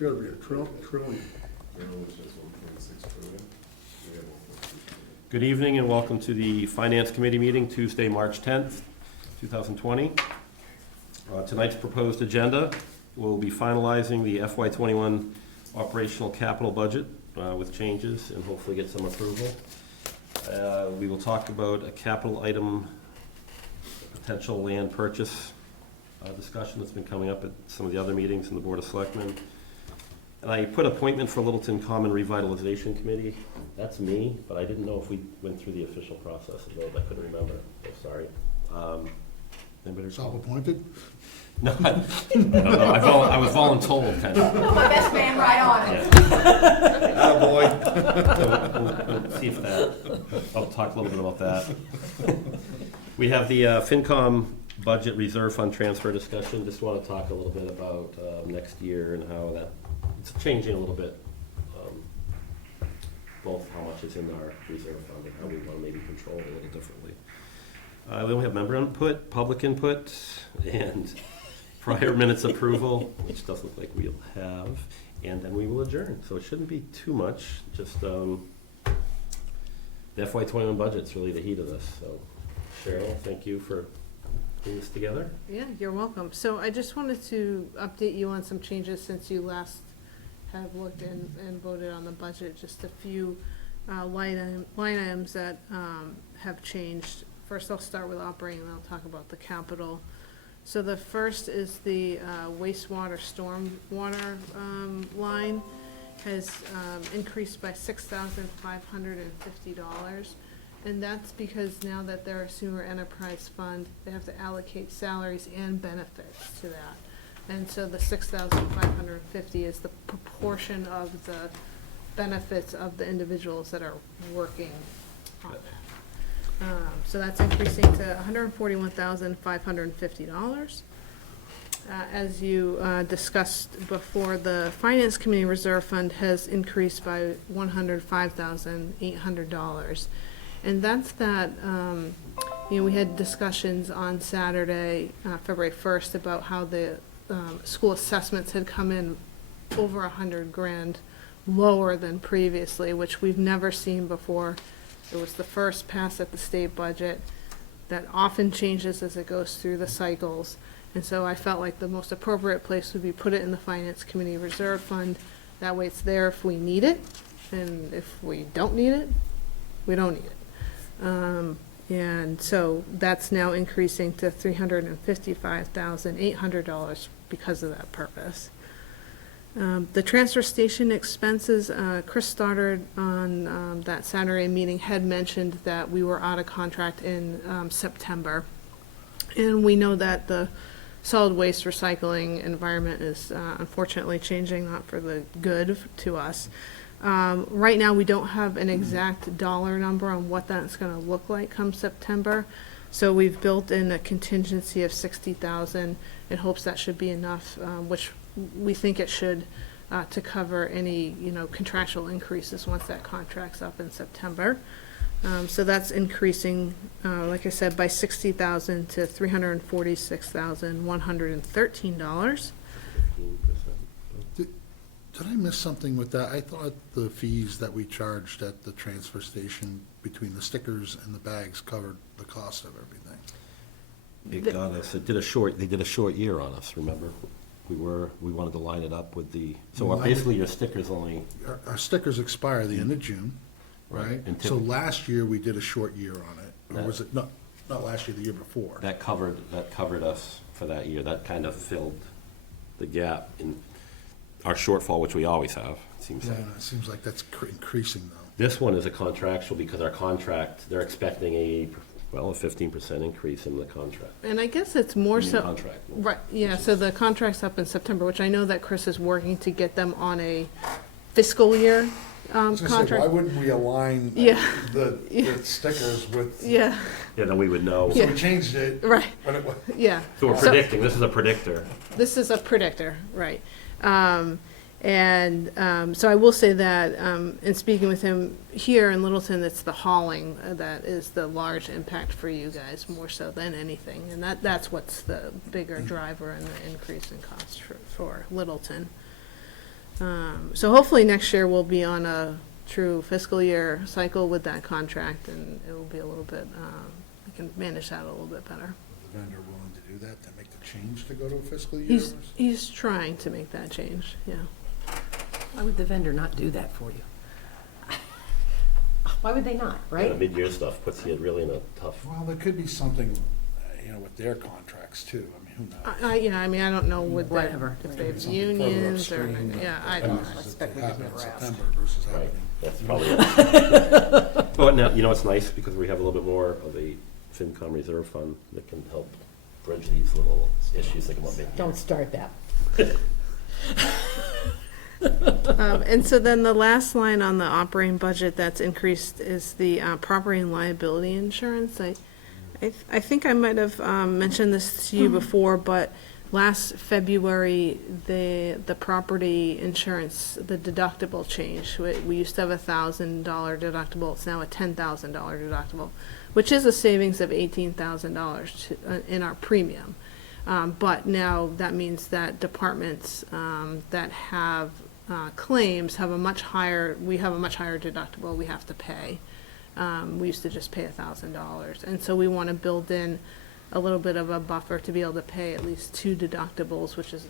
gotta be a trillion. Good evening and welcome to the Finance Committee meeting, Tuesday, March 10th, 2020. Tonight's proposed agenda will be finalizing the FY21 operational capital budget with changes and hopefully get some approval. We will talk about a capital item, potential land purchase discussion that's been coming up at some of the other meetings in the Board of Selectmen. And I put appointment for Littleton Common Revitalization Committee. That's me, but I didn't know if we went through the official process of those. I couldn't remember. Oh, sorry. Anybody Self-appointed? No, I don't know. I was voluntold, kind of. No, my best man right on it. We'll see if that, I'll talk a little bit about that. We have the Fincom budget reserve fund transfer discussion. Just want to talk a little bit about next year and how that, it's changing a little bit. Both how much is in our reserve fund and how we want to maybe control it a little differently. We don't have member input, public input, and prior minutes approval, which doesn't look like we'll have, and then we will adjourn. So it shouldn't be too much, just the FY21 budget's really the heat of this. So Cheryl, thank you for putting this together. Yeah, you're welcome. So I just wanted to update you on some changes since you last have looked and voted on the budget. Just a few line items that have changed. First, I'll start with operating, and I'll talk about the capital. So the first is the wastewater stormwater line has increased by $6,550. And that's because now that they're a sewer enterprise fund, they have to allocate salaries and benefits to that. And so the $6,550 is the proportion of the benefits of the individuals that are working on it. So that's increasing to $141,550. As you discussed before, the Finance Committee Reserve Fund has increased by $105,800. And that's that, we had discussions on Saturday, February 1st, about how the school assessments had come in over $100,000 lower than previously, which we've never seen before. It was the first pass at the state budget that often changes as it goes through the cycles. And so I felt like the most appropriate place would be put it in the Finance Committee Reserve Fund. That way it's there if we need it, and if we don't need it, we don't need it. And so that's now increasing to $355,800 because of that purpose. The transfer station expenses, Chris Stoddard on that Saturday meeting had mentioned that we were out of contract in September. And we know that the solid waste recycling environment is unfortunately changing, not for the good to us. Right now, we don't have an exact dollar number on what that's going to look like come September. So we've built in a contingency of $60,000 in hopes that should be enough, which we think it should, to cover any, contractual increases once that contract's up in September. So that's increasing, like I said, by $60,000 to $346,113. Did I miss something with that? I thought the fees that we charged at the transfer station between the stickers and the bags covered the cost of everything. It got us. They did a short year on us. Remember, we wanted to line it up with the. So basically, your stickers only. Our stickers expire the end of June, right? So last year we did a short year on it, or was it not last year, the year before? That covered us for that year. That kind of filled the gap in our shortfall, which we always have. It seems like. It seems like that's increasing though. This one is a contractual because our contract. They're expecting a 15% increase in the contract. And I guess it's more so. Contract. Right, yeah, so the contract's up in September, which I know that Chris is working to get them on a fiscal year contract. Why wouldn't we align Yeah. the stickers with? Yeah, Yeah, then we would know. So we changed it. right, But it was. yeah. So we're predicting. This is a predictor. This is a predictor, right. So I will say that, in speaking with him here in Littleton, it's the hauling that is the large impact for you guys, more so than anything. And that's what's the bigger driver in the increase in cost for Littleton. So hopefully next year we'll be on a true fiscal year cycle with that contract, and it will be a little bit, we can manage that a little bit better. The vendor willing to do that, to make the change to go to a fiscal year? He's trying to make that change, yeah. Why would the vendor not do that for you? Why would they not, Yeah, right? mid-year stuff puts you really in a tough. Well, there could be something, with their contracts too. I mean, who knows? Yeah, I mean, I don't know what that, Whatever. if they have Something further unions or, upstream that yeah, I don't know. happens expect we to just happen in never asked. September versus Right, happening. that's probably it. But now, it's nice because we have a little bit more of a FinCom reserve fund that can help bridge these little issues that come up mid-year. Don't start that. And so then the last line on the operating budget that's increased is the property and liability insurance. I think I might have mentioned this to you before, but last February, the property insurance, the deductible changed. We used to have $1,000 deductible, it's now a $10,000 deductible, which is a savings of $18,000 in our premium. But now that means that departments that have claims have a much higher deductible we have to pay. We used to just pay $1,000. And so we want to build in a little bit of a buffer to be able to pay at least 2 deductibles, which is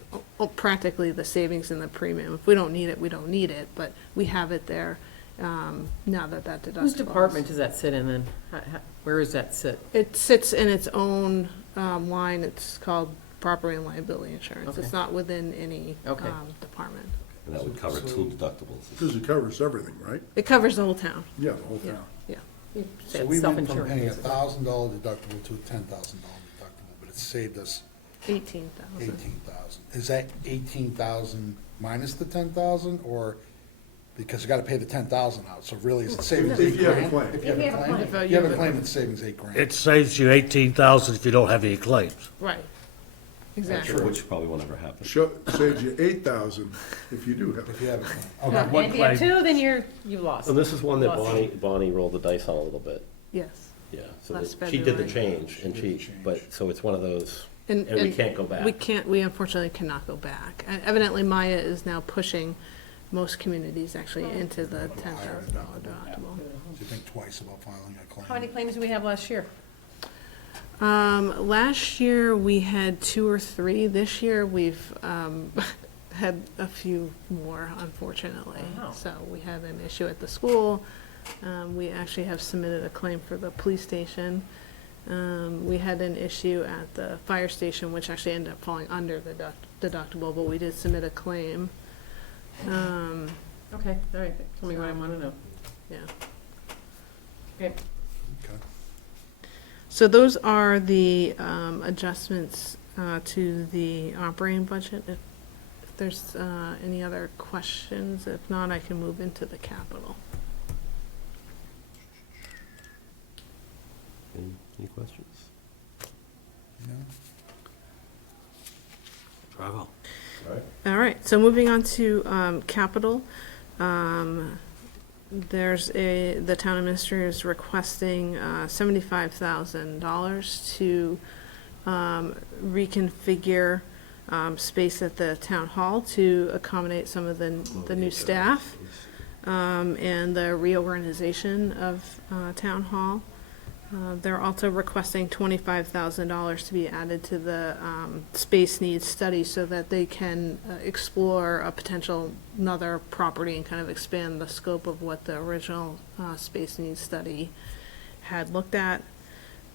practically the savings in the premium. If we don't need it, we don't need it, but we have it there now that deductible. Whose department does that sit in then? Where does that sit? It sits in its own line. It's called property and liability insurance. It's Okay. not within any Okay. department. And that would cover So- 2 deductibles. Because it covers everything, right? It covers the whole town. Yeah, the whole Yeah, town. yeah. You So said we went from self-insurance. paying $1,000 deductible to a $10,000 deductible, but it saved us 18,000. 18,000. Is that 18,000 minus the 10,000, or, because you gotta pay the 10,000 out, so really it's savings If you have a $8,000? claim. If you have a claim, if you have a claim, it's savings $8,000. It saves you 18,000 if you don't have any claims. Right. Exactly. Which probably won't ever happen. Saves you 8,000 if you do have If it. you have a claim. No, Okay. One and if you have claim. 2, then you lost. And this is one that Lost. Bonnie rolled the dice on a little bit. Yes. Yeah, so Last that she did the February. change, and She did the she, change. but, so it's one of those, and we can't go back. We unfortunately cannot go back. And evidently Maya is now pushing most communities actually into the $10,000 deductible. Do you think twice about filing a claim? How many claims did we have last year? Last year we had 2 or 3. This year we've had a few more, unfortunately. Wow. So we had an issue at the school. We actually have submitted a claim for the police station. We had an issue at the fire station, which actually ended up falling under the deductible, but we did submit a claim. Okay, all right, tell me what I want to know. Yeah. Okay. Okay. So those are the adjustments to the operating budget. If there's any other questions, if not, I can move into the capital. Any questions? No? Bravo. All right. All right, so moving on to capital. The town administrator is requesting $75,000 to reconfigure space at the town hall to accommodate some of the new staff and the reorganization of town hall. They're also requesting $25,000 to be added to the space needs study so that they can explore a potential another property and kind of expand the scope of what the original space needs study had looked at.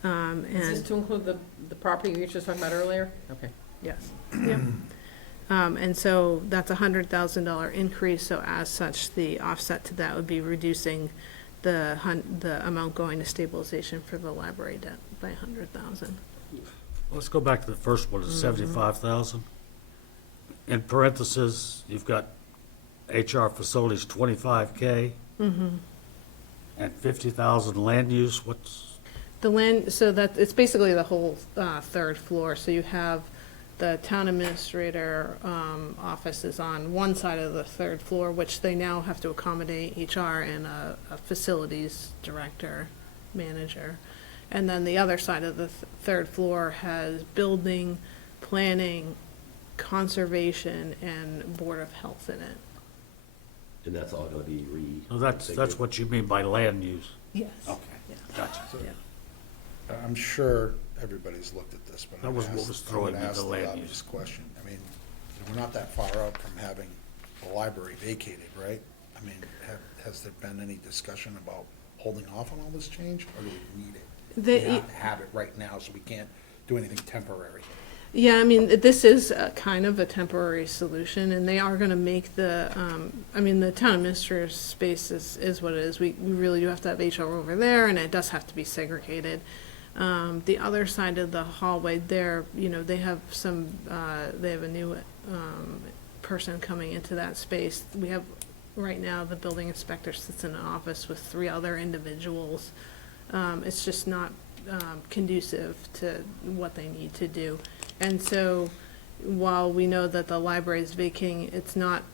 Is this And to include the property you were just talking about earlier? Okay. yes, yep. And so that's a $100,000 increase, so as such, the offset to that would be reducing the amount going to stabilization for the library debt by 100,000. Let's go back to the first one, the 75,000. In parentheses, you've got HR facilities 25K. And 50,000 land use, what's, The land, so that, it's basically the whole third floor, so you have the town administrator office is on one side of the third floor, which they now have to accommodate HR and a facilities director, manager. And then the other side of the third floor has building, planning, conservation, and Board of Health in it. And that's all gonna be So that's what you mean by land use? Yes. Okay, gotcha. Yeah. I'm sure everybody's looked at this, but That was what was throwing me, the the land obvious use. question. I mean, we're not that far out from having the library vacated, right? I mean, has there been any discussion about holding off on all this change, or do we need it? They- We have to have it right now, so we can't do anything temporary. Yeah, I mean, this is kind of a temporary solution, and they are gonna make the, I mean, the town administrator's space is what it is. We really do have to have HR over there, and it does have to be segregated. The other side of the hallway there, you know, they have they have a new, person coming into that space. We have, right now, the building inspector sits in an office with 3 other individuals. It's just not, conducive to what they need to do. And so, while we know that the library is vacating,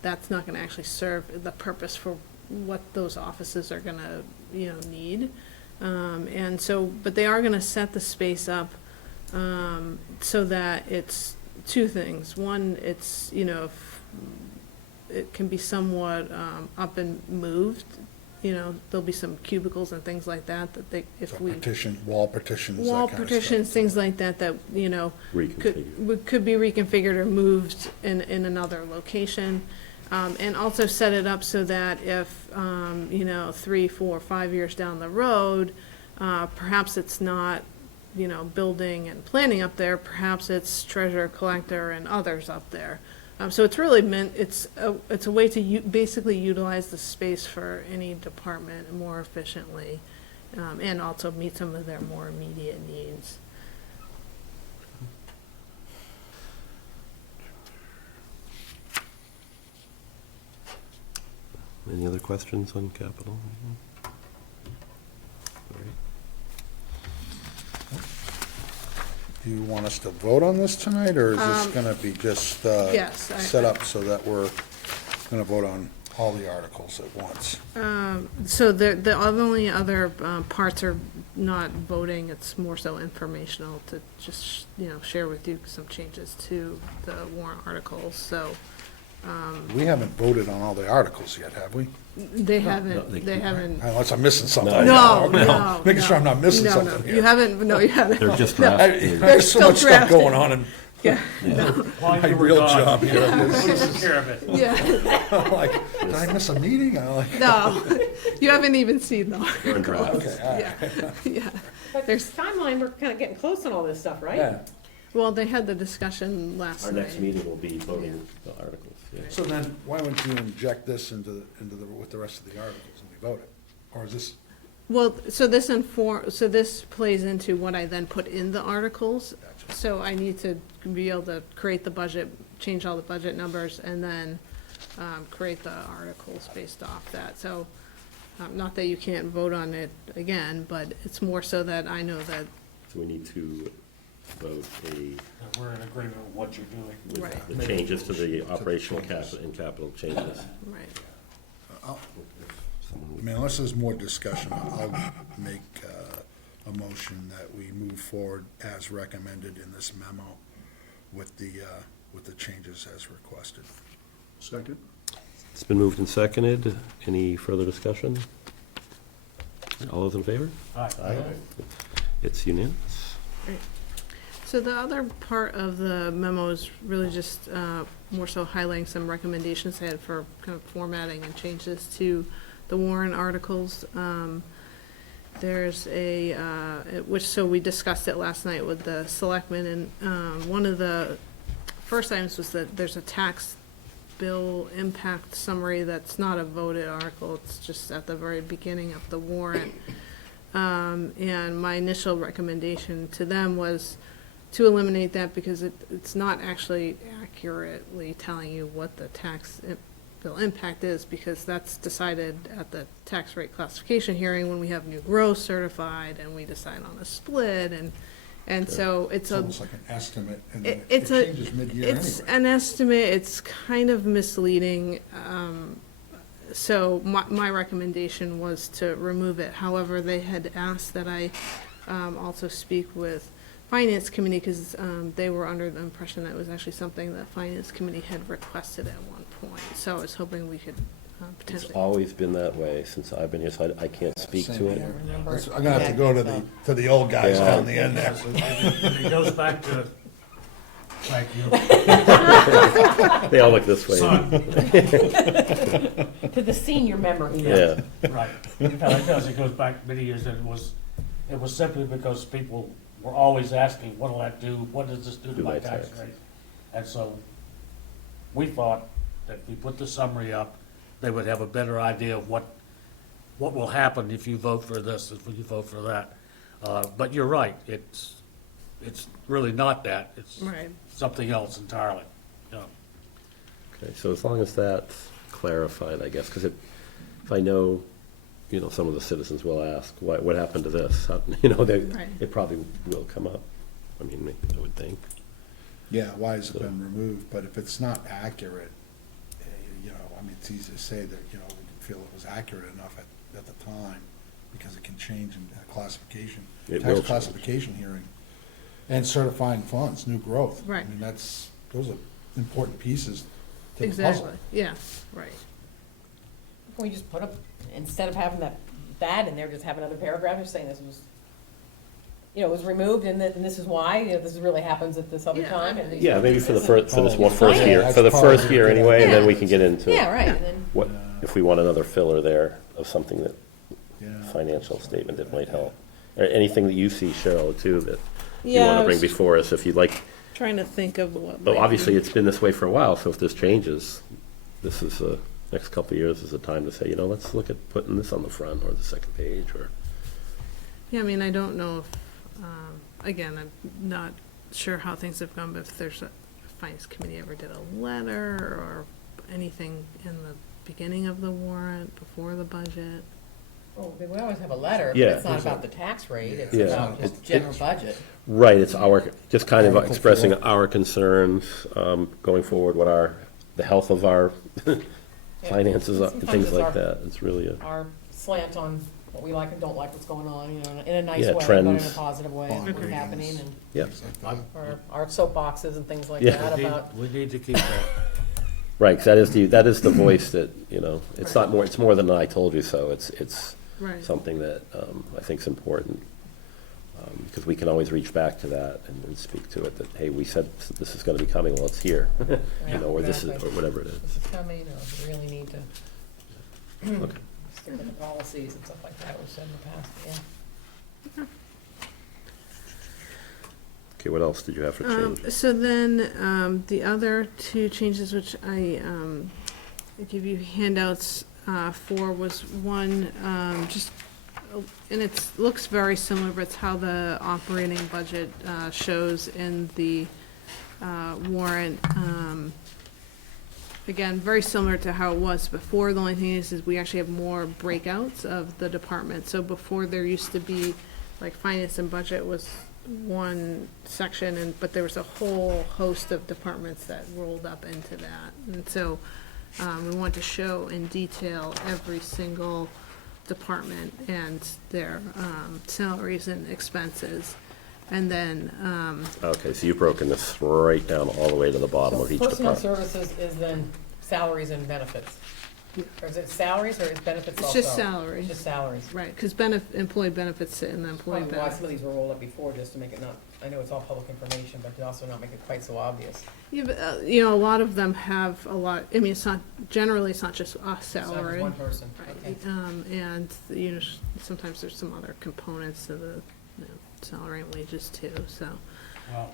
that's not gonna actually serve the purpose for what those offices are gonna, need. And so, but they are gonna set the space up, so that it's 2 things. One, it's, it can be somewhat, up and moved. There'll be some cubicles and things like that if we. Wall partitions, that Wall kind of partitions, stuff. things like that, reconfigured. could be reconfigured or moved in another location. And also set it up so that if, 3, 4, 5 years down the road, perhaps it's not, building and planning up there, perhaps it's treasurer, collector, and others up there. So it's really meant, it's a way to basically utilize the space for any department more efficiently, and also meet some of their more immediate needs. Any other questions on capital? All right. Do you want us to vote on this tonight, or is this gonna be just, Yes, set up so that we're gonna vote on all the articles at once? So the only other parts are not voting, it's more so informational to just, share with you some changes to the warrant articles, so We haven't voted on all the articles yet, have we? they haven't. Unless I'm missing something. No, Okay. no. Making sure I'm not missing No, something no, here. you haven't, no, you haven't. They're just I- drafted. There's so still much stuff drafting. going on in Yeah, While my you were real gone, job here. we took care of it. yeah, I'm like, did I miss a meeting? I'm like, no, you haven't even seen the They're in draft. okay, all right. Yeah, yeah. But There's- timeline, we're kind of getting close on all this stuff, right? Yeah. Well, they had the discussion last Our night. next meeting will be voting the articles, yeah. So then, why wouldn't you inject this into with the rest of the articles and we vote it? Or is this, Well, so this plays into what I then put in the articles. Gotcha. So I need to be able to create the budget, change all the budget numbers, and then, create the articles based off that. So, not that you can't vote on it again, but it's more so that I know that, So we need to vote We're in agreement with what you're doing. with Right. the changes to the operational and capital changes. right. I mean, unless there's more discussion, I'll make a motion that we move forward as recommended in this memo with the changes as requested. Second? It's been moved and seconded. Any further discussion? All those in favor? Aye. It's unanimous. So the other part of the memo is really just more so highlighting some recommendations I had for kind of formatting and changes to the warrant articles. There's so we discussed it last night with the selectmen, and one of the first items was that there's a tax bill impact summary that's not a voted article, it's just at the very beginning of the warrant. And my initial recommendation to them was to eliminate that because it's not actually accurately telling you what the tax bill impact is, because that's decided at the tax rate classification hearing when we have new growth certified and we decide on a split, and so It's almost like an estimate, and then it it's a, changes mid-year it's anyway. an estimate, it's kind of misleading. So my recommendation was to remove it. However, they had asked that I also speak with Finance Committee, because they were under the impression that it was actually something that Finance Committee had requested at one point. So I was hoping we could It's potentially. always been that way since I've been here, so I can't speak to it. I'm gonna have to go to the old guys Yeah. down the end there. It goes back to, thank you, They all look this way. son, To the senior member here. Yeah, right. It does, it goes back many years, and it was simply because people were always asking, what'll that do, what does this do to my tax rate? And so, we thought that if we put the summary up, they would have a better idea of what will happen if you vote for this, if you vote for that. But you're right, it's really not that, it's Right. something else entirely. Yeah. okay, so as long as that's clarified, I guess, because if I know, some of the citizens will ask, what happened to this? Right. It probably will come up. I mean, I would think. Yeah, why has it been removed? But if it's not accurate, I mean, it's easy to say that, we didn't feel it was accurate enough at the time, because it can change in a classification, It will tax change. classification hearing, and certifying funds, new growth. Right. I mean, those are important pieces to the puzzle. Exactly, yeah, right. Can we just put up, instead of having that in there, just have another paragraph just saying this was, it was removed and this is why, this really happens at this other Yeah. time. And these- Yeah, maybe for this Oh, one first yeah. year, for the That's first probably year a good anyway, and then idea. we can get into Yeah, right, and then, what, if we want another filler there of something that, Yeah. financial statement that might help. Or anything that you see, Cheryl, too, that you Yeah, want I to bring was before us, if you'd like. trying to think of what. But might obviously, be- it's been this way for a while, so if this changes, this is, next couple of years is a time to say, let's look at putting this on the front or the second page, or, Yeah, I mean, I don't know if, again, I'm not sure how things have gone, but if there's if Finance Committee ever did a letter or anything in the beginning of the warrant, before the budget. oh, we always have a letter, but Yeah. it's not about the tax rate, it's Yeah. about just general budget. right, it's just kind of Article expressing 4. our concerns, going forward, the health of our finances, and Sometimes things it's like our- that. It's really Our slant on what we like and don't like, what's going on, in a nice Yeah, way, but in a trends. positive way, and Bond what's happening, ratings. and yeah. Things like that. our soapboxes and things like Yeah. that about, We need to keep that. Right, 'cause that is the voice that, it's not more, it's more than an I told you so. It's Right. something that I think is important, because we can always reach back to that and speak to it, that, hey, we said this is going to be coming, well, it's here, or this is, or exactly. whatever it is. this is coming, or we really need to Okay. stick with the policies and stuff like that, we've said in the past, yeah. Okay, what else did you have for change? So then, the other two changes which I give you handouts for was one, and it looks very similar, but it's how the operating budget shows in the warrant. Again, very similar to how it was before. The only thing is we actually have more breakouts of the department. So before, there used to be, like, finance and budget was one section, but there was a whole host of departments that rolled up into that. And so, we want to show in detail every single department and their salaries and expenses. And then, Okay, so you've broken this right down all the way to the bottom So of each personal department. services is then salaries and benefits. Or is it salaries or is benefits it's also? just salaries. It's just salaries. Right, because employee benefits sit in the employee Probably why some benefits. of these were rolled up before, just to make it not, I know it's all public information, but to also not make it quite so obvious. Yeah, but, a lot of them have a lot, I mean, it's not, generally, it's not just a It's not just salary. one person, okay. Right, and, sometimes there's some other components to the, salary and wages too, so. Well,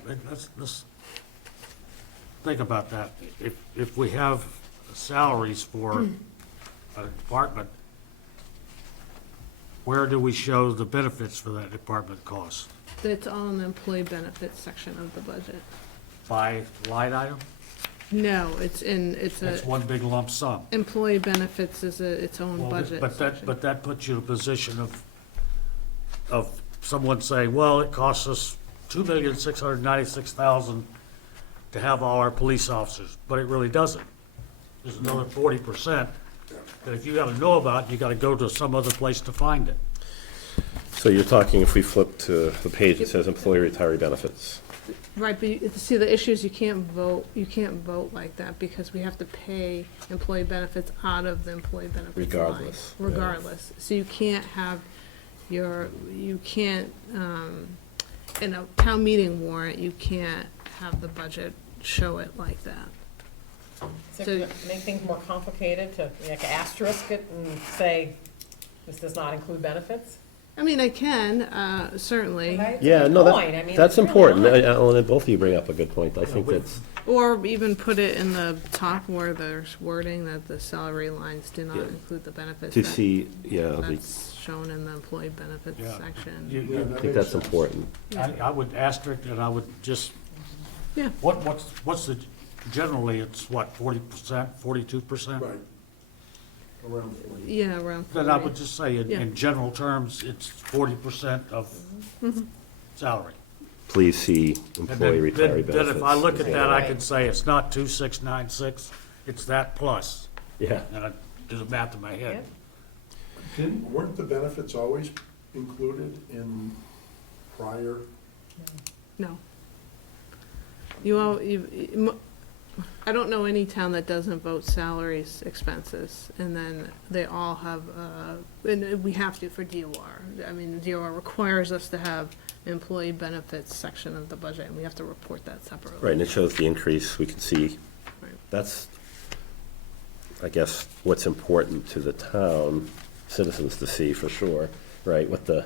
let's think about that. If we have salaries for a department, where do we show the benefits for that department cost? It's all in the employee benefits section of the budget. By line item? No, it's It's one big lump sum. employee benefits is its own Well, budget section. But that puts you in a position of someone saying, well, it costs us $2,696,000 to have all our police officers, but it really doesn't. There's another 40% that if you gotta know about, you gotta go to some other place to find it. So you're talking, if we flip to the page that says employee retiree benefits. Right, but see, the issue is you can't vote like that because we have to pay employee benefits out of the employee benefits line. Regardless, yeah. Regardless. So you can't have in a town meeting warrant, you can't have the budget show it like that. So So- make things more complicated to, like, asterisk it and say, this does not include benefits? I mean, I can, certainly, Right? Yeah, no, Point. I mean, that's it's really important. odd. Alan, both of you bring up a good point. I think that's, or even put it in the top where there's wording that the salary lines do not Yeah. include the benefits. to that- see, yeah, That's shown in the employee benefits Yeah. section. I think that's important. I would asterisk and I would just, Yeah. what's the, generally, it's what, 40%, 42%? Right. Around 40. Yeah, around Then I 40. would just say, Yeah. in general terms, it's 40% of salary. Please see And employee then- retiree benefits. Then if I look at that, I Right. can say it's not 2,696, it's that plus, Yeah, and I do the math in my head. Weren't the benefits always included in prior? No. I don't know any town that doesn't vote salaries, expenses, and then they all have, and we have to for DOR. I mean, DOR requires us to have employee benefits section of the budget, and we have to report that separately. right, and it shows the increase. We can see, Right. that's, I guess, what's important to the town citizens to see for sure, right? What the,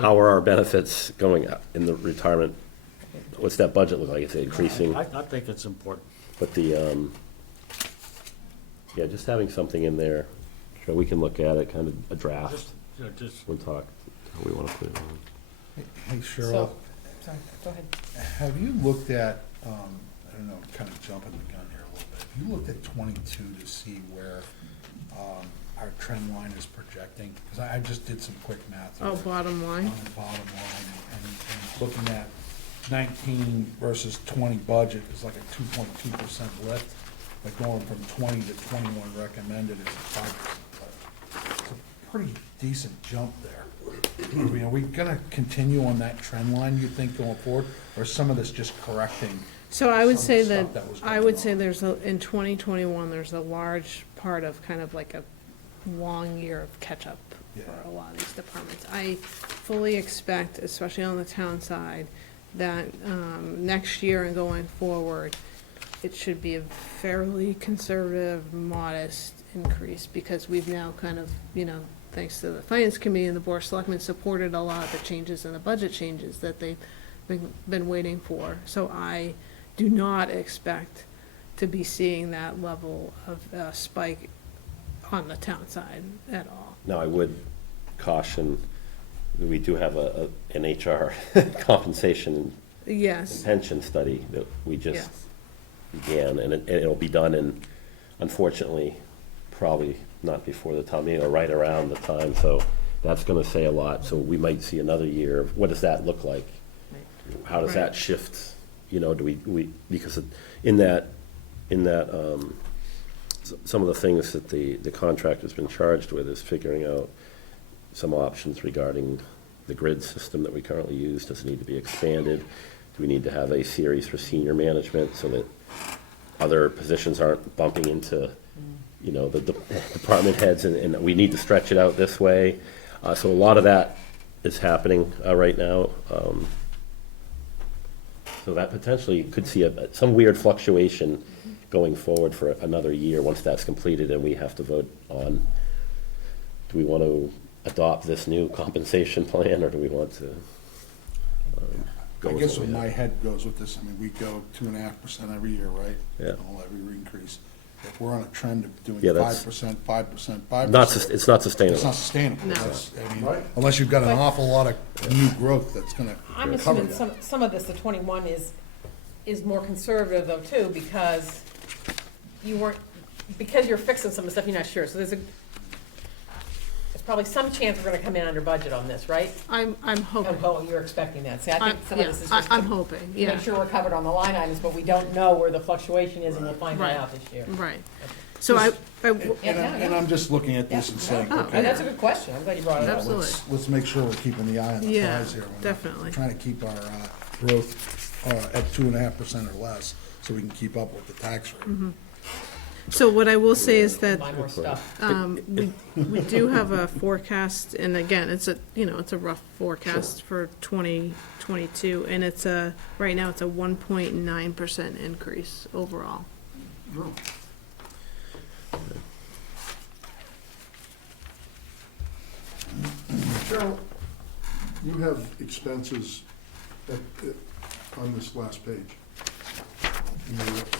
how are our benefits going up in the retirement? What's that budget look like? Is it increasing? I think it's important. But the, yeah, just having something in there, so we can look at it, kind of a draft, Just, just, and talk how we want to put it on. Hey, Cheryl, So, sorry, go ahead. have you looked at, I don't know, kind of jumping the gun here a little bit, have you looked at 22 to see where our trend line is projecting? Because I just did some quick math. Oh, bottom line? On the bottom line, and looking at 19 versus 20 budget is like a 2.2% lift, but going from 20 to 21 recommended is a 5% lift. It's a pretty decent jump there. I mean, are we gonna continue on that trend line, you think, going forward, or is some of this just correcting? So I would Some say stuff that, that was I going would say on. there's in 2021, there's a large part of kind of like a long year of catch-up Yeah. for a lot of these departments. I fully expect, especially on the town side, that next year and going forward, it should be a fairly conservative, modest increase, because we've now kind of, thanks to the Finance Committee and the Board of Selectmen, supported a lot of the changes and the budget changes that they've been waiting for. So I do not expect to be seeing that level of spike on the town side at all. Now, I would caution, we do have an HR compensation and Yes, pension study that we just yes. began, and it'll be done in, unfortunately, probably not before the time meeting, or right around the time, so that's gonna say a lot, so we might see another year of, what does that look like? How does that Right. shift, do we, because in that, some of the things that the contractor's been charged with is figuring out some options regarding the grid system that we currently use. Does it need to be expanded? Do we need to have a series for senior management so that other positions aren't bumping into, the department heads, and we need to stretch it out this way? So a lot of that is happening right now. So that potentially could see some weird fluctuation going forward for another year once that's completed, and we have to vote on, do we want to adopt this new compensation plan, or do we want to go I with guess what when we my have? head goes with this, I mean, we go 2.5% every year, right? Yeah. All every increase. If we're on a trend of doing Yeah, that's- 5%, 5%, 5%. It's not sustainable. It's not sustainable. No. It's- I mean, Right. unless you've got an But- awful lot of new growth that's gonna I'm cover assuming that. some of this, the 21 is more conservative though too, because because you're fixing some of the stuff, you're not sure, so there's probably some chance we're gonna come in under budget on this, right? I'm hoping. You're expecting that, see, I think some of Yeah, this is just I'm to hoping, make yeah, sure we're covered on the line items, but we don't know where the fluctuation is, and we'll find Right. that out this year. right. So And Yeah. I'm just looking at this and saying, Oh, And okay, that's a good question, I'm glad you brought it up. Absolutely. let's make sure we're keeping the eye on the Yeah, prize here. We're definitely. Trying to keep our growth at 2.5% or less, so we can keep up with the tax rate. So what I will say is that Buy more stuff. we do have a forecast, and again, it's a rough forecast for 2022, and right now it's a 1.9% increase overall. Cheryl, you have expenses on this last page.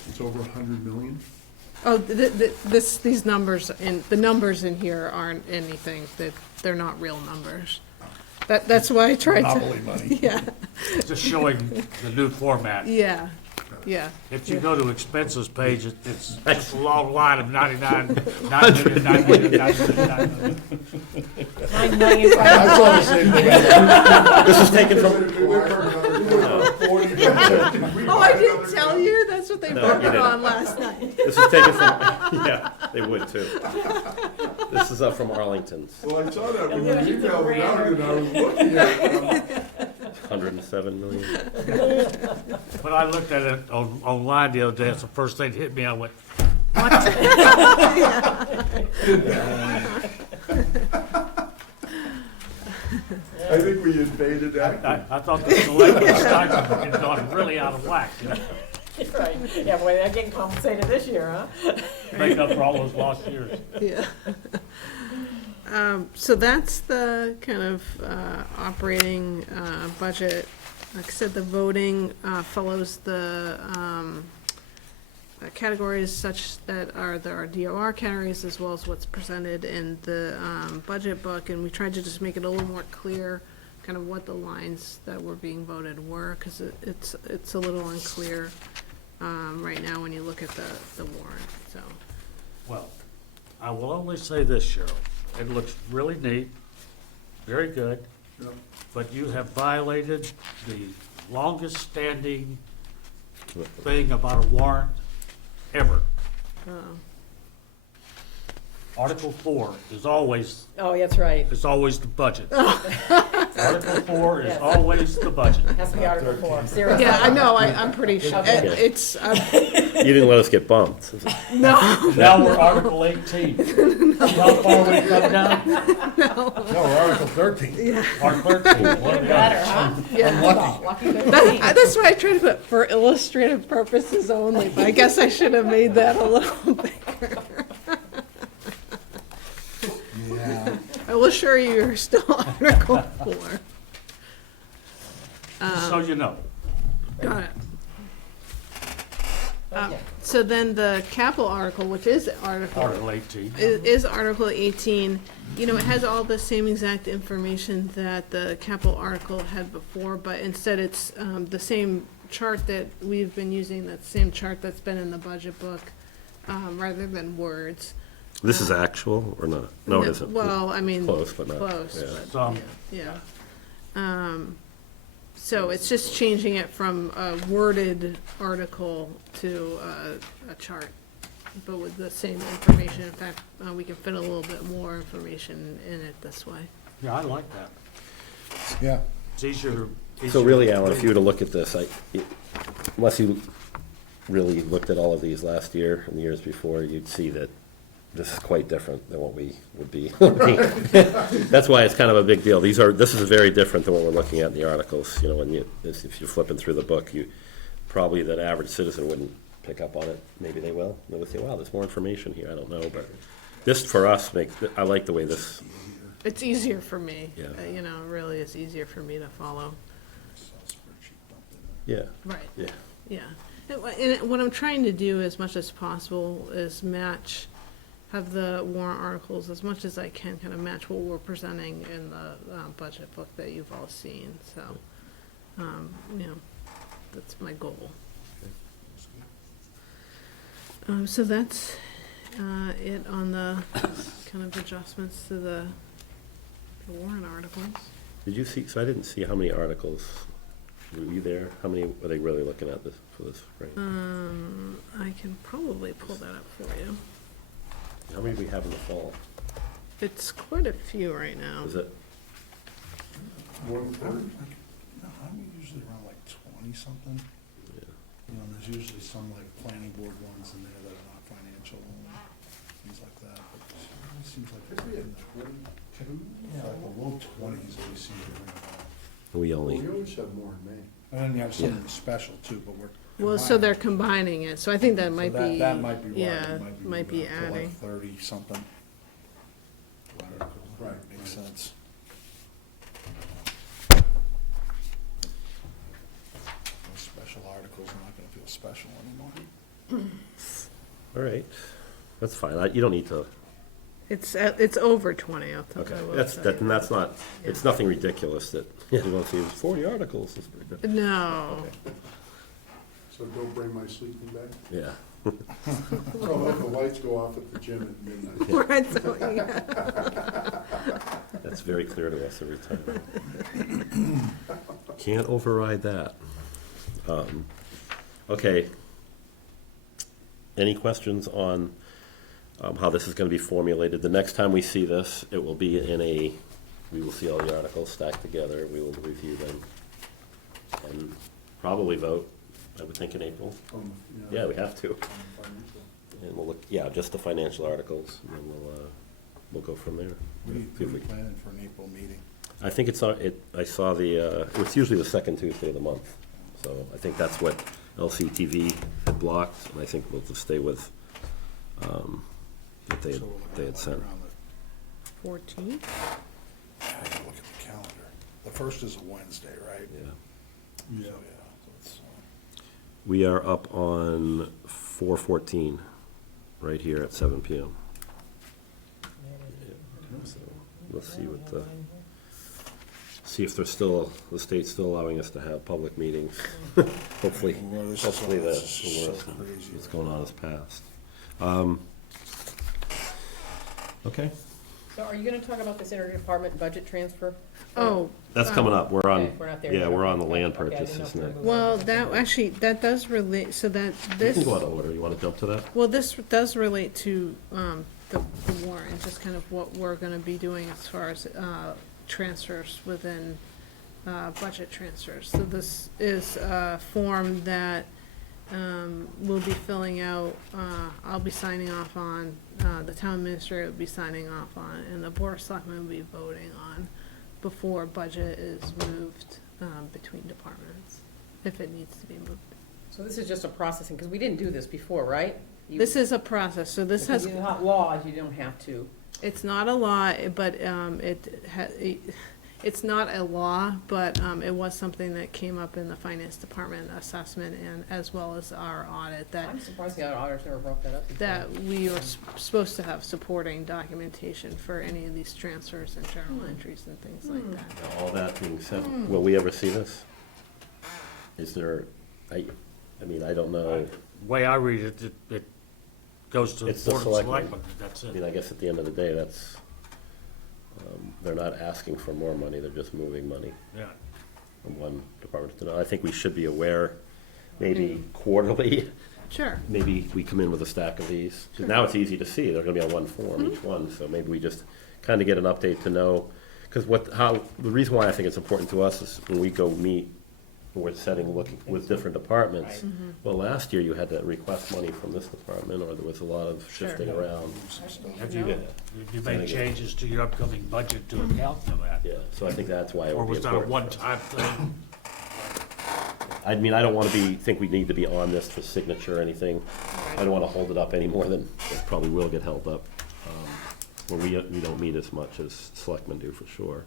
It's over 100 million? Oh, these numbers, the numbers in here aren't anything, they're not real numbers. That's why I tried to. Monopoly money. Yeah, Just showing the new format. yeah. If you go to expenses page, it's just a long line of 99, 9 million, 9 million, 9 million, 9 million. 9 million. I saw the same thing. This is taken from, Oh, I didn't tell you, that's what they No, voted you didn't. on last night. this is taken from, yeah, they would too. This is from Arlington's, Well, I saw that when you Yeah, it's a emailed it out, and I was looking at it. 107 million. When I looked at it online the other day, it's the first thing that hit me, I went, I think we invaded that. I thought the selectmen's stipend had gone really out of whack, you know, Right, yeah, boy, they're getting compensated this year, huh? make up for all those lost years. Yeah. So that's the kind of operating budget. Like I said, the voting follows the categories such that there are DOR categories as well as what's presented in the budget book, and we tried to just make it a little more clear kind of what the lines that were being voted were, because it's a little unclear right now when you look at the warrant, so. Well, I will only say this, Cheryl, it looks really neat, very good, Yeah. but you have violated the longest standing thing about a warrant ever. Article 4 is always Oh, that's right. the budget. Article 4 is always the budget. Has to be Article 4, seriously. Yeah, I know, I'm pretty sure, Okay. it's, You didn't let us get bumped. no, Now we're Article 18. See how far we've come down? No, we're Article 13. Article 13. What do we got? Better, huh? yeah. Lucky 13. That's why I tried to put for illustrative purposes only, but I guess I should have made that a little bigger. Yeah. I will assure you, you're still Article 4. So you know. Got it. Okay. So then the capital article, which is Article 18. is Article 18, it has all the same exact information that the capital article had before, but instead it's the same chart that we've been using, that same chart that's been in the budget book, rather than words. This is actual or not? No, it isn't. Well, I mean. Close, but not. Close, yeah. but, Some. yeah. So it's just changing it from a worded article to a chart, but with the same information. In fact, we can fit a little bit more information in it this way. Yeah, I like that. Yeah. It's easier. So really, Alan, if you were to look at this, unless you really looked at all of these last year and the years before, you'd see that this is quite different than what we would be looking. That's why it's kind of a big deal. This is very different than what we're looking at in the articles. If you're flipping through the book, probably that average citizen wouldn't pick up on it. Maybe they will. They would say, wow, there's more information here. I don't know, but this for us I like the way this. It's easier for me. Yeah. Really, it's easier for me to follow. Yeah. Right. Yeah. Yeah. And what I'm trying to do as much as possible is have the warrant articles as much as I can kind of match what we're presenting in the budget book that you've all seen. So, that's my goal. So that's it on the kind of adjustments to the warrant articles. Did you see? So I didn't see how many articles. Were you there? How many were they really looking at for this? Right? I can probably pull that up for you. How many do we have in the fall? It's quite a few right now. Is it? 1/3? No, I'm usually around like 20-something. You know, there's usually some like planning board ones in there that are not financial, things like that, but it seems like it's in the 22, like the low 20s that we seem to bring about. We Well, only, we always have more in May. And then you have some that's special too, but we're. Well, so they're combining. combining it, so I think that So might be, That might be why. yeah, it might be moved up to like adding. 30 something. Right, makes sense. Those special articles are not gonna feel special anymore. all right, that's fine, you don't need to, It's over 20, I okay, will that's, say. and that's not, it's nothing ridiculous that, you won't see 40 articles, it's pretty good. No, So don't bring my sleeping bag. Yeah, Well, let the lights go off at the gym at midnight. right, so, yeah. that's very clear to us every time. Can't override that. Okay. Any questions on how this is going to be formulated? The next time we see this, it will be we will see all the articles stacked together, we will review them, and probably vote, I would think in April. Yeah, we have to. And we'll look, yeah, just the financial articles, and then we'll go from there. We See if we- planning for an April meeting. I think I saw it's usually the second Tuesday of the month, so I think that's what LCTV had blocked, and I think we'll just stay with, what So we're looking they at had like sent. around 14? I gotta look at the calendar. The first is a Wednesday, right? Yeah. So, yeah, so it's, We are up on 4/14, right here at 7 PM. So we'll see see if the state's still allowing us to have public meetings. Hopefully, Well, this is hopefully all- the this is so worst crazy. that's going on is passed. Okay, So are you gonna talk about this interdepartment budget transfer? Oh, that's coming up. We're on, Okay, we're not there yeah, yet. we're on the Okay, land okay, I didn't purchase, know if isn't we it? were moving well, on. that, actually, that does relate, so that, We this, can go out of order. You want to jump to that? well, this does relate to, the warrant, just kind of what we're gonna be doing as far as, transfers within, budget transfers. So this is a form that, we'll be filling out, I'll be signing off on, the town administrator will be signing off on, and the board of selectmen will be voting on before budget is moved, between departments, if it needs to be moved. So this is just a processing, because we didn't do this before, right? You- This is a process, so this has, Because in hot laws, you don't have to. it's not a law, but, it's not a law, but, it was something that came up in the finance department assessment and as well as our audit, that I'm surprised the auditors never brought that up before. that we are supposed to have supporting documentation for any of these transfers and journal entries and things like that. Now, all that being said, will we ever see this? Is there, I mean, I don't know. Way I read it, it goes to the It's the Board of selectmen. Selectmen, that's I mean, it. I guess at the end of the day, that's, they're not asking for more money, they're just moving money Yeah. from one department to another. I think we should be aware, maybe quarterly, Sure, maybe we come in with a stack of these. 'Cause now it's easy to see, they're gonna be on one form, each one, so maybe we just kind of get an update to know. Because the reason why I think it's important to us is when we go meet, when we're looking with different departments. Well, last year you had to request money from this department, or there was a lot of shifting around. Have you, Yeah. you made changes to your upcoming budget to account for that? Yeah, so I think that's why it Or would be was that a important. one-time thing? I mean, I don't want to think we need to be on this for signature or anything. I don't want to hold it up any more than it probably will get held up. Well, we don't meet as much as selectmen do, for sure.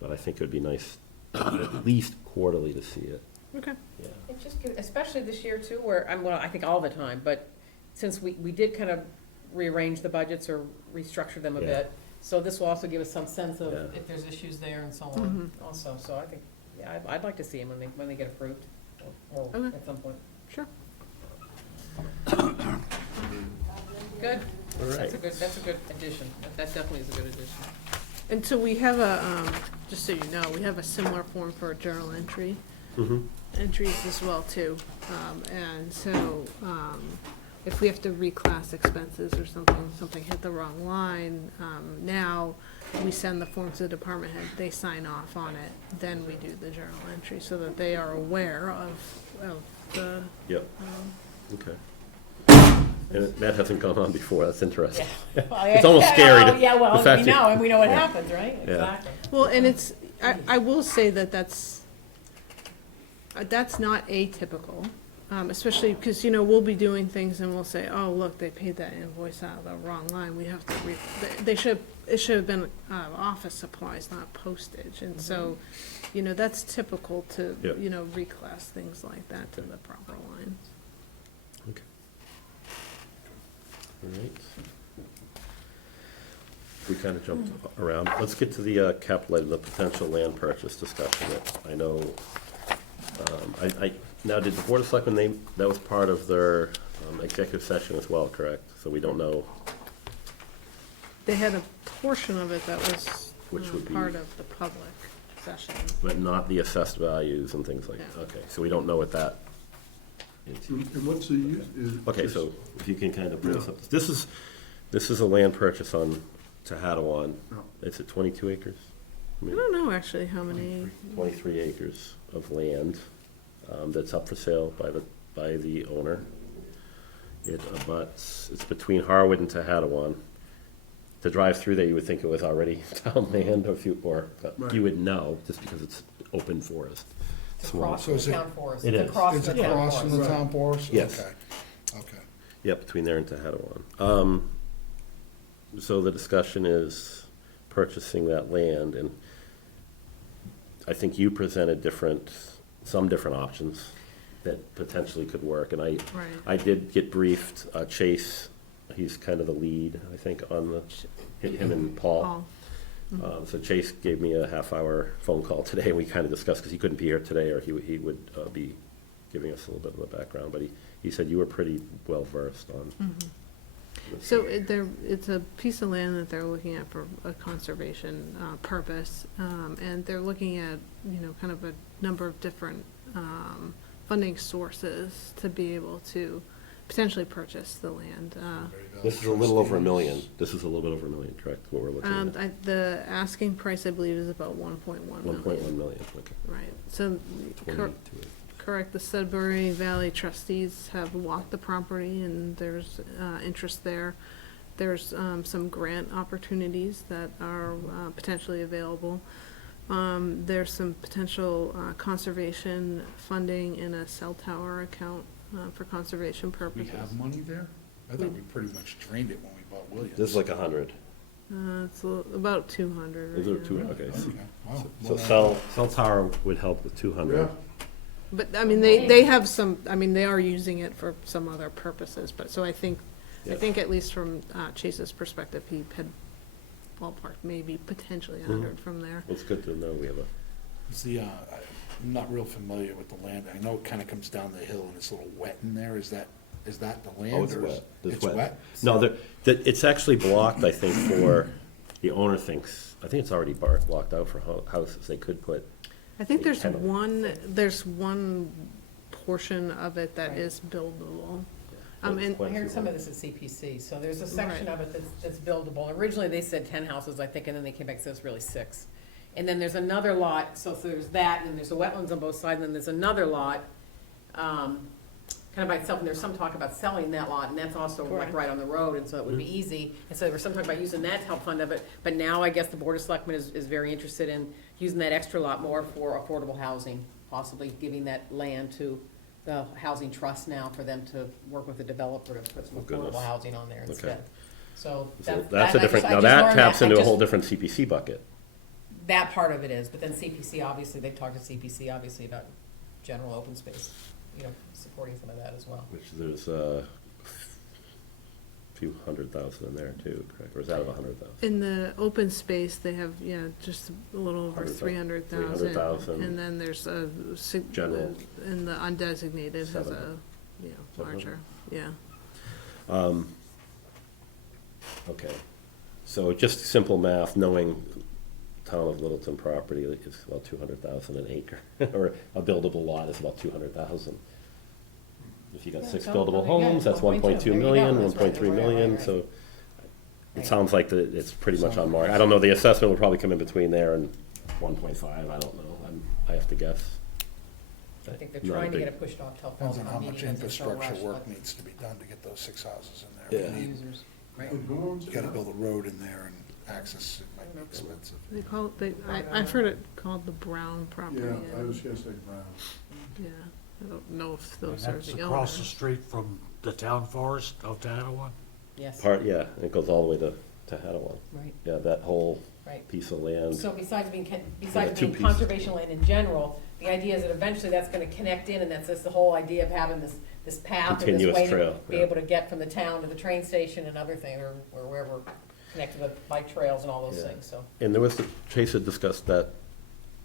But I think it would be nice at least quarterly to see it, okay. yeah. It just, especially this year too, where, well, I think all the time, but since we did kind of rearrange the budgets or restructure them a Yeah. bit, so this will also give us some sense of Yeah. if there's issues there and so on also, so I think, yeah, I'd like to see them when they get approved, or Okay. at some point. Sure. Good. All right. That's a good addition. That definitely is a good addition. And so we have a, just so you know, we have a similar form for journal entries as well too. And so, if we have to reclass expenses or something hit the wrong line, now we send the form to the department head, they sign off on it, then we do the journal entry so that they are aware of the, Yep, okay. And that hasn't gone on before, that's interesting. It's almost scary to- Yeah, the well, fact we that- know, and we know what Yeah. happens, right? Yeah. Exactly. well, and it's, I will say that that's not atypical, especially because, we'll be doing things and we'll say, oh, look, they paid that invoice out of the wrong line, we have to it should have been office supplies, not postage, and so, that's typical to, Yeah. reclass things like that to the proper lines. Okay. All right. We kind of jumped around. Let's get to the capital item, the potential land purchase discussion. I know, now, did the Board of Selectmen, that was part of their executive session as well, correct? So we don't know, They had a portion of it that was Which would be- part of the public session. but not the assessed values and things like, Yeah. okay, so we don't know what that is. And what's the use? Okay, so if you can kind of bring us up, this is a land purchase on Tehadawon. Yeah. It's at 22 acres? I I mean, don't know actually how many, 23 acres of land that's up for sale by the owner. It's between Harwood and Tehadawon. To drive through there, you would think it was already town land, Right. you would know, just because it's open forest. It's Swamp. across So the is it- town forest. It It's is. across It's the town across from the forest. town forest? Yes. Okay, okay. Yeah, between there and Tehadawon. So the discussion is purchasing that land, and I think you presented some different options that potentially could work, and right. I did get briefed, Chase, he's kind of the lead, I think, on him and Paul. So Chase gave me a half-hour phone call today, and we kind of discussed, because he couldn't be here today, or he would be giving us a little bit of the background, but he said you were pretty well-versed on. So it's a piece of land that they're looking at for a conservation purpose, and they're looking at, kind of a number of different funding sources to be able to potentially purchase the land. This is a little over $1 million. This is a little bit over $1 million, correct, what we're looking at? The asking price, I believe, is about 1.1 million. 1.1 million, okay. Right, so, 22. correct, the Sudbury Valley trustees have walked the property, and there's interest there. There's some grant opportunities that are potentially available. There's some potential conservation funding in a cell tower account for conservation We purposes. have money there? I thought we pretty much drained it when we bought Williams. This is like 100. It's about 200 Is right it now. 200? Okay. Okay, wow. So cell tower would help with 200. Yeah, But, I mean, they have some, I mean, they are using it for some other purposes, but, so I think Yeah. at least from Chase's perspective, he had ballpark, maybe potentially 100 from there. Well, it's good to know we have a, It's I'm not real familiar with the land. I know it kind of comes down the hill and it's a little wet in there. Is that the land? oh, it's or is- wet. It's wet? No, it's actually blocked, I think, the owner thinks, I think it's already blocked out for houses. They could put, I think there's Kind of. one portion of it that Right. is buildable. What- And, what- I heard some of this at CPC, so there's a section Right. of it that's buildable. Originally, they said 10 houses, I think, and then they came back and said it's really 6. And then there's another lot, so there's that, and there's the wetlands on both sides, and then there's another lot, kind of by itself, and there's some talk about selling that lot, and that's also like Correct. right on the road, and so it would be easy. And so there was some talk about using that to help fund of it, but now I guess the Board of Selectmen is very interested in using that extra lot more for affordable housing, possibly giving that land to the housing trust now for them to work with the developer to put some Oh, goodness. affordable housing on there instead. So so that. that's a different, now that taps into a whole different CPC bucket. That part of it is, but then CPC, obviously, they've talked to CPC, obviously, about general open space, supporting some of that as well. Which there's a few $100,000 in there too, correct? Or is that of 100,000? in the open space, they have, just a little over 300,000. 300,000. And then there's General. in the undesignated has a, 700. larger, yeah. Okay, so just simple math, knowing town of Littleton property is about 200,000 an acre, or a buildable lot is about 200,000. If you got Yeah, 6 so buildable there you go, homes, that's 1.2. 1.2 There you go, million, that's right, 1.3 right, million, right. so it Right. sounds like it's pretty much on mark. I don't know, the assessment would probably come in between there and 1.5, I don't know, I have to guess. I think they're Not a trying to big- get it pushed off till fall Depends on how town much meeting, and there's no infrastructure rush, work but needs to be done to get those 6 houses in there. Yeah. We need- users, right? And who owns You it gotta now? build a road in there and access, it might be expensive. They call it, I've heard it called the Brown property. Yeah, I and- was gonna say Brown. Yeah, I don't know if And those are that's the across the owners. street from the town forest of Tatawa. Yes, Part, yeah, and it goes all the way to Hadawan. right, Yeah, that whole right. piece of land. So besides being, two being pieces. conservation land in general, the idea is that eventually that's gonna connect in, and that's the whole idea of having this path or this Continuous way to trail, be yeah. able to get from the town to the train station and other thing, or wherever, connected with bike trails and all those Yeah. things, so. And there was, Chase had discussed that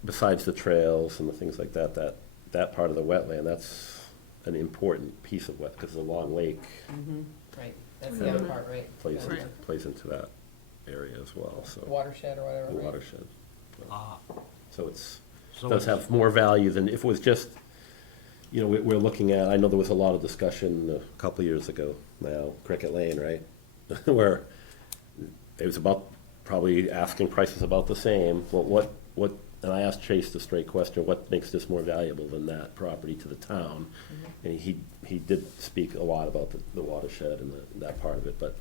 besides the trails and the things like that, that part of the wetland, that's an important piece of wet, because the long lake Right, that's the other part, right? plays, Yeah. into- plays into that area as well, so, Watershed or whatever, the right? watershed. Ah, So it's, so does it's- have more value than if it was just, you know, we're looking at, I know there was a lot of discussion a couple of years ago now, Cricket Lane, right? Where it was about, probably asking prices about the same, well, what, and I asked Chase the straight question, what makes this more valuable than that property to the town? And he did speak a lot about the watershed and that part of it, but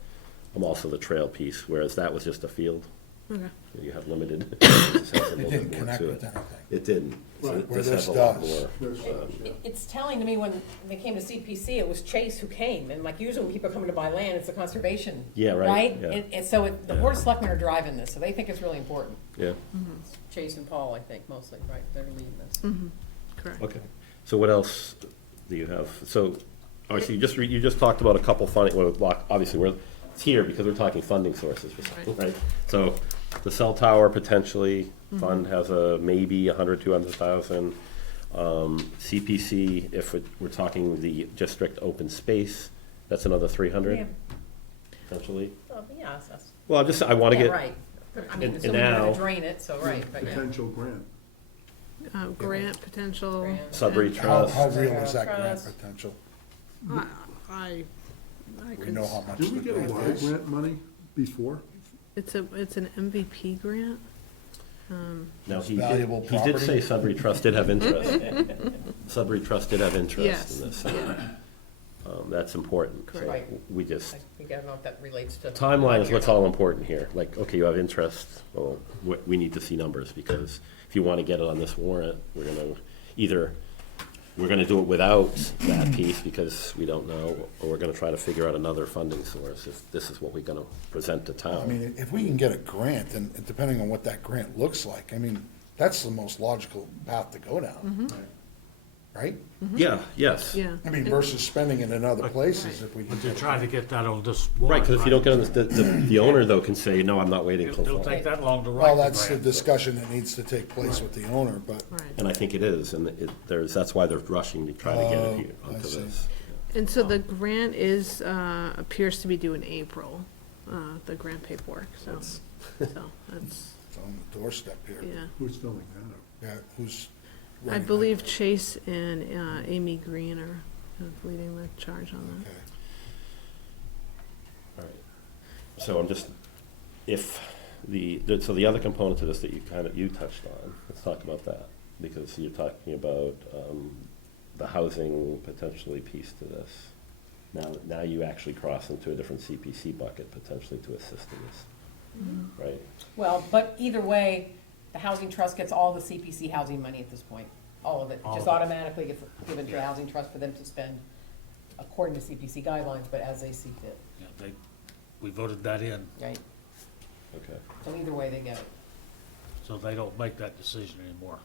I'm also the trail piece, whereas that was just a field. Okay. You have limited. It just has a It little didn't bit more connect to with it. anything. It didn't. So Right. Where this this has a lot does. more. There's, yeah. It's telling to me when they came to CPC, it was Chase who came, and like usually when people are coming to buy land, it's a conservation. Yeah, right, yeah. And so the Yeah. Board of Selectmen are driving this, so they think it's really important. Yeah, It's Chase and Paul, I think, mostly, right, they're leading this. Correct. okay. So what else do you have? So, all right, so you just talked about a couple funding, well, obviously, it's here because we're talking funding sources for something, right? So the cell tower potentially fund has a maybe 100, 200,000. CPC, if we're talking the just strict open space, that's another 300 Yeah, potentially. well, yeah, that's, Well, I want to yeah, get, right. I mean, and assuming you're now- gonna drain it, so, right, but yeah. Potential grant. Grant potential. Grant. Sudbury and Trust. How real is that grant Trust. potential? I We could, know how much Did the we get a grant lot of is. grant money before? it's an MVP grant. now he Valuable did say property. Sudbury Trust did have interest. Sudbury Trust did have interest Yes, in this. yeah. That's important. So Right. we just, We gotta know if that relates to. timeline is what's all important here. Like, okay, you have interest, well, we need to see numbers, because if you want to get it on this warrant, we're gonna do it without that piece because we don't know, or we're gonna try to figure out another funding source if this is what we're gonna present to I town. mean, if we can get a grant, and depending on what that grant looks like, I mean, that's the most logical path to go down, right? Yeah, yes. Yeah. I mean, versus spending it in other places if we can. But they're get a trying to grant. get that on this Right, warrant. because if you don't get on this, the owner though can say, no, I'm not waiting till It'll fall. take that long to write Well, the that's the grant. discussion that needs to take place with the owner, but, Right. And I think it is, and that's why they're rushing to try to get it here Oh, I onto see. this. And so the grant appears to be due in April, the grant paperwork, so that's, it's on the doorstep here. yeah. Who's filling that up? Yeah, who's? I running that? believe Chase and Amy Green are leading the charge on that. Okay. All right. So I'm just, so the other component to this that you touched on, let's talk about that, because you're talking about the housing potentially piece to this. Now you actually cross into a different CPC bucket potentially to assist in this, right? Well, but either way, the housing trust gets all the CPC housing money at this point, all of it. It All just of it. automatically gets given to the housing trust for them to spend according to CPC guidelines, but as they see fit, Yeah, we voted that in, right? Okay. So either way, they get it. so they don't make that decision anymore,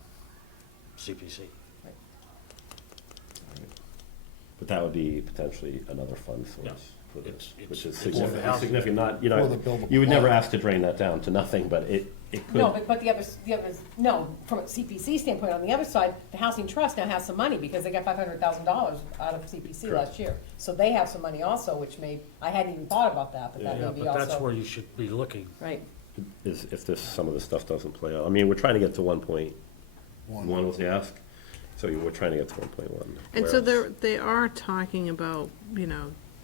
CPC. But that would be potentially another fund Yeah. source for this, It's- which is it's for the significant, housing. significant, not, For the buildable you would never lot. ask to drain that down to nothing, but it could. No, but the others, no, from a CPC standpoint, on the other side, the housing trust now has some money because they got $500,000 out of CPC Correct. last year. So they have some money also, which I hadn't even thought about that, but that Yeah, may be but that's also, where you should be looking. right. Is if some of this stuff doesn't play out. I mean, we're trying to get to 1.1 was the ask, so we're trying to get to 1.1. And so they are talking about,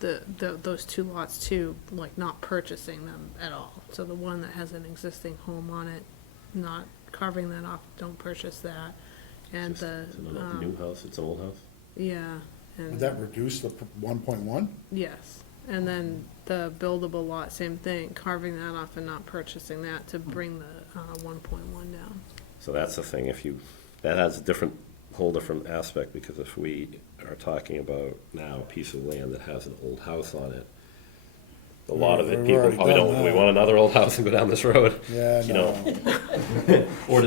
those two lots too, like not purchasing them at all. So the one that has an existing home on it, not carving that off, don't purchase that. and the, It's a new house, it's an old house? yeah, Would and, that reduce the 1.1? yes. And then the buildable lot, same thing, carving that off and not purchasing that to bring the 1.1 down. So that's the thing, that has a whole different aspect, because if we are talking about now a piece of land that has an old house on it, a lot of it, We've people already probably done don't, we that. want another old house and go down this road. Yeah, You no. know, or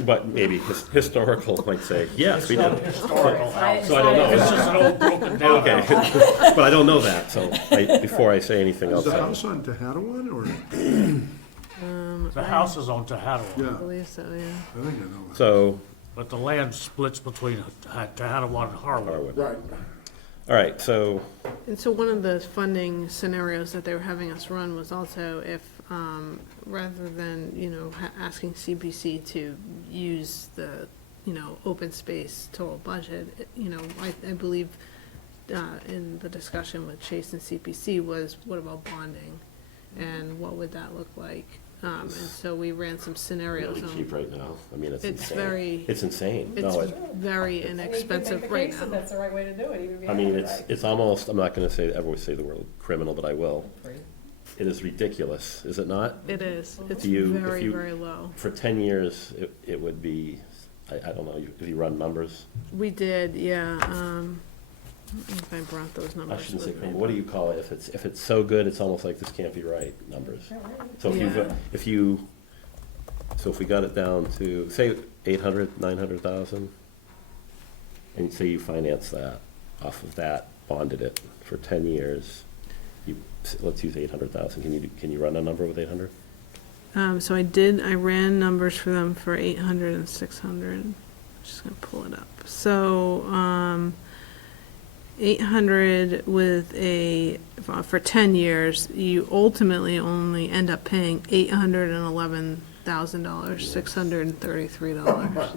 but maybe historical might say, yes, we do. Historical house. So I don't know. It's just an old broken down Okay, house. but I don't know that, so before I say anything Is else. the house on Tehadawon, or? The house is on Tehadawon, Yeah, I believe so, yeah. I think I know that. So, but the land splits between Tehadawon and Harwood. Harwood. Right. All right, so, And so one of the funding scenarios that they were having us run was also if, rather than, asking CPC to use the, open space total budget, I believe, in the discussion with Chase and CPC was, what about bonding? And what would that look like? And so we ran some scenarios really on. cheap right now. I mean, it's It's insane. very- It's insane. It's No, very inexpensive right now. That's the right way to do it, even if you I mean, have it it's almost, I'm not gonna ever say the word criminal, but I will. right. It is ridiculous, is it not? It is. It's Do you- if very, you- very low. For 10 years, it would be, I don't know, if you run numbers, We did, yeah. I don't know if I brought those I numbers shouldn't say with me. criminal, what do you call it? If it's so good, it's almost like this can't be right, numbers. So if we got it down to, say, 800, 900,000, and say you finance that, off of that, bonded it for 10 years, let's use 800,000, can you run a number with 800? So I ran numbers for them for 800 and 600. I'm just gonna pull it up. So, 800 with for 10 years, you ultimately only end up paying $811,000, $633.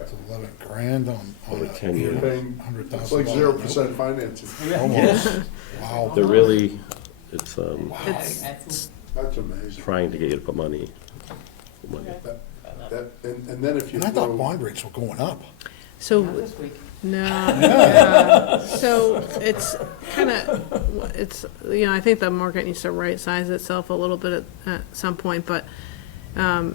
It's 11 grand on Over a 10 years. Paying- $100,000. It's like 0% financing. Almost. Wow. They're really, it's It's, That's amazing. trying to get you to put money. And then if you And I thought throw, bond rates were going up. so, This week. no, yeah. So it's kind of, I think the market needs to right-size itself a little bit at some point, but,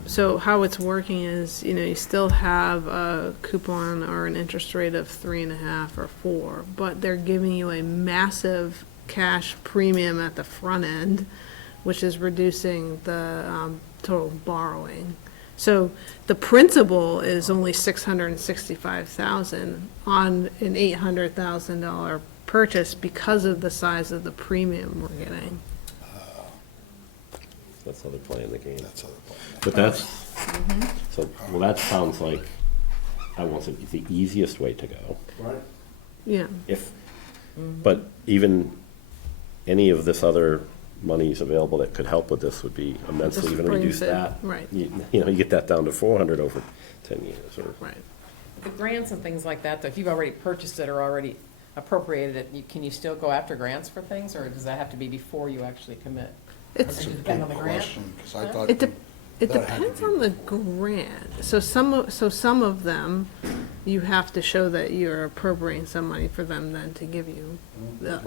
so how it's working is, you still have a coupon or an interest rate of 3.5 or 4, but they're giving you a massive cash premium at the front end, which is reducing the total borrowing. So the principal is only $665,000 on an $800,000 purchase because of the size of the premium we're getting. That's how they're playing the game. That's other plan. But that sounds like, I won't say it's the easiest way to go. right, Yeah, But even any of this other monies available that could help with this would be immensely, Just even brings reduce it- that. right. You get that down to 400 over 10 years, or, right. The grants and things like that, though, if you've already purchased it or already appropriated it, can you still go after grants for things, or does that have to be before you actually commit? It's, Does it Good depend on the grant? question, because I thought. it that had to depends be- on the grant. So some of them, you have to show that you're appropriating some money for them then to give you, Right.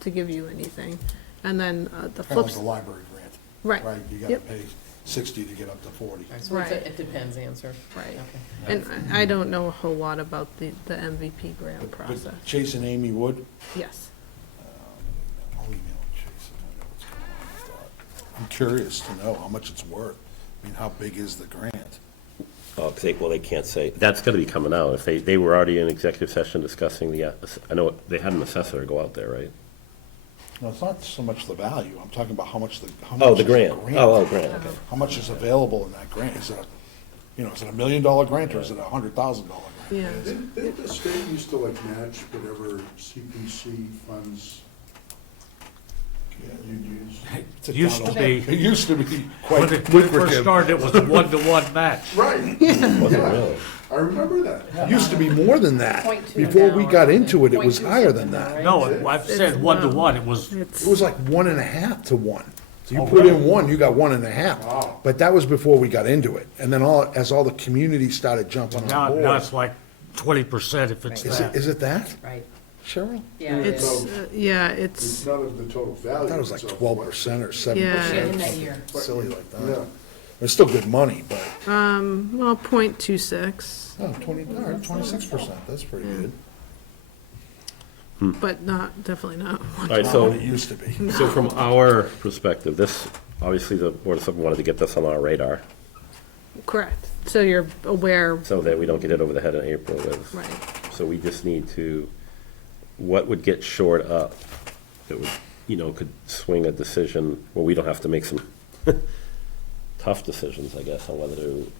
to give you anything. And then the Kind of flip, like the library grant. right, Right, you gotta Yep. pay 60 to get up to 40. So it's Right. it depends answer. right. Okay. And I don't know a whole lot about the MVP grant But process. Chase and Amy Wood, Yes. I'll email Chase and find out what's going on with that. I'm curious to know how much it's worth. I mean, how big is the grant? oh, 'cause they can't say, that's gonna be coming out. If they were already in executive session discussing I know they had an assessor go out there, right? No, it's not so much the value, I'm talking about how much Oh, is the grant. Oh, grant, okay. How much is available in that grant? Is it is it $1 million grant or is it a $100,000 grant? Yeah. didn't the state used to like match whatever CPC funds you'd use? It's a Used to ton of- be, It used to be when quite it first lucrative. started, it was a 1-to-1 match. Right, Was it yeah, really? I remember that. It used to be more than that. 0.2 Before we now or got something. into it, it was 0.2 higher than something now, that. right? No, I've said 1-to-1, it was, It was like 1.5 to 1. So You you put in one, you got 1.5. Wow. But that was before we got into it. And then as all the community started jumping on Now, board. now it's like 20% if it's Is that. it that, Right, Cheryl? yeah, it It's, is. yeah, It's it's, not of the total I value. thought it was like it's of 12% or 7%. Yeah. Yeah, in that year. Silly like Yeah. that. It's still good money, but, well, 0.26, oh, 26%, that's pretty good. but not, definitely not All right, Not so, what it used to be. so from our perspective, this, obviously, the Board of Selectmen wanted to get this on our radar, correct. So you're aware, so that we don't get it over the head in April with. right, So we just need to, what would get shored up that would, could swing a decision, well, we don't have to make some tough decisions, I guess, on whether to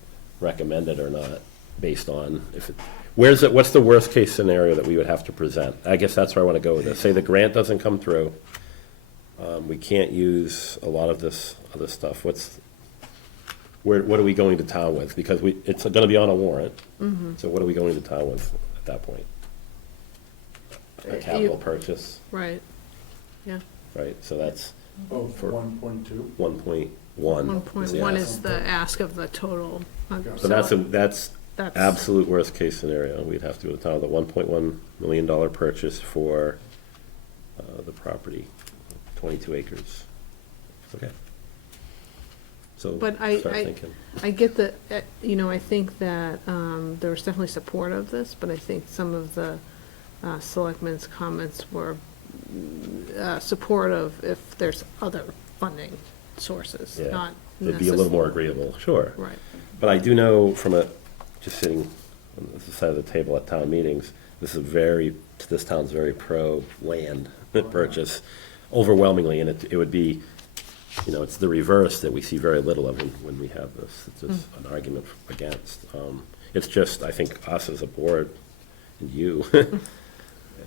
recommend it or not, based on if it, what's the worst-case scenario that we would have to present? I guess that's where I want to go with this. Say the grant doesn't come through, we can't use a lot of this other stuff. What are we going to town with? Because it's gonna be on a warrant, so what are we going to town with at that point? A capital purchase, right, yeah. right? So that's Oh, For- 1.2? 1.1. 1.1 is the ask of the total. So that's that's- absolute worst-case scenario. We'd have to go to town with a $1.1 million purchase for the property, 22 acres. Okay. So But start thinking. I get that, I think that there was definitely support of this, but I think some of the selectmen's comments were supportive if there's other funding sources, Yeah. not It'd be a little more agreeable, sure. Right, But I do know from just sitting on the side of the table at town meetings, this town's very pro-land purchase overwhelmingly, and it would be, it's the reverse that we see very little of when we have this. It's just an argument against. It's just, I think, us as a board and you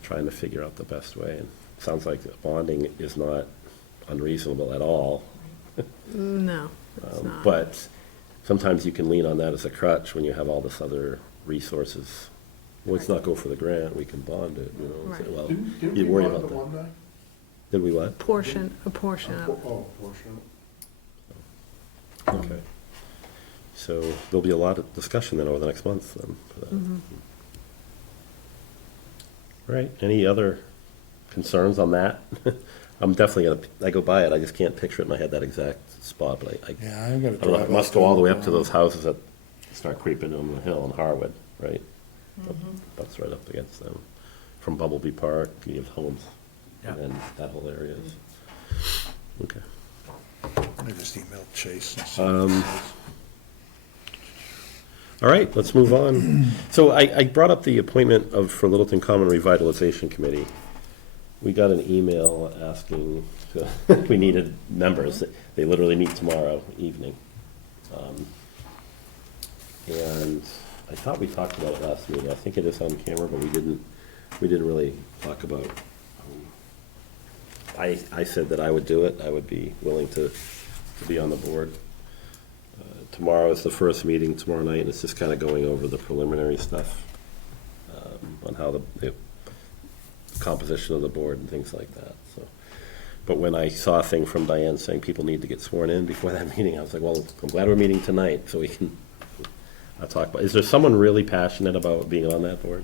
trying to figure out the best way. And it sounds like bonding is not unreasonable at all. no, it's not. But sometimes you can lean on that as a crutch when you have all this other resources. Well, let's not go for the grant, we can bond it, and say, Right. well, Didn't you we worry bond about the that. one night? Did we what? A portion of it. Oh, portion. Okay. So there'll be a lot of discussion then over the next month then. For that. All right, any other concerns on that? I'm definitely I go by it, I just can't picture it in my head, that exact spot, but I Yeah, I'm gonna I don't know, drive. it must go all the way up to those houses that start creeping on the hill in Harwood, right? That's right up against them. From Bumblebee Park, you have homes, Yeah. and then that whole area is, okay. I just emailed Chase. And see. All right, let's move on. So I brought up the appointment for Littleton Common Revitalization Committee. We got an email asking, we needed members. They literally meet tomorrow evening. And I thought we talked about it last meeting. I think it is on camera, but we didn't really talk about. I said that I would do it. I would be willing to be on the board. Tomorrow is the first meeting, tomorrow night, and it's just kind of going over the preliminary stuff on how the composition of the board and things like that, so. But when I saw a thing from Diane saying people need to get sworn in before that meeting, I was like, well, I'm glad we're meeting tonight, so we can talk about, is there someone really passionate about being on that board?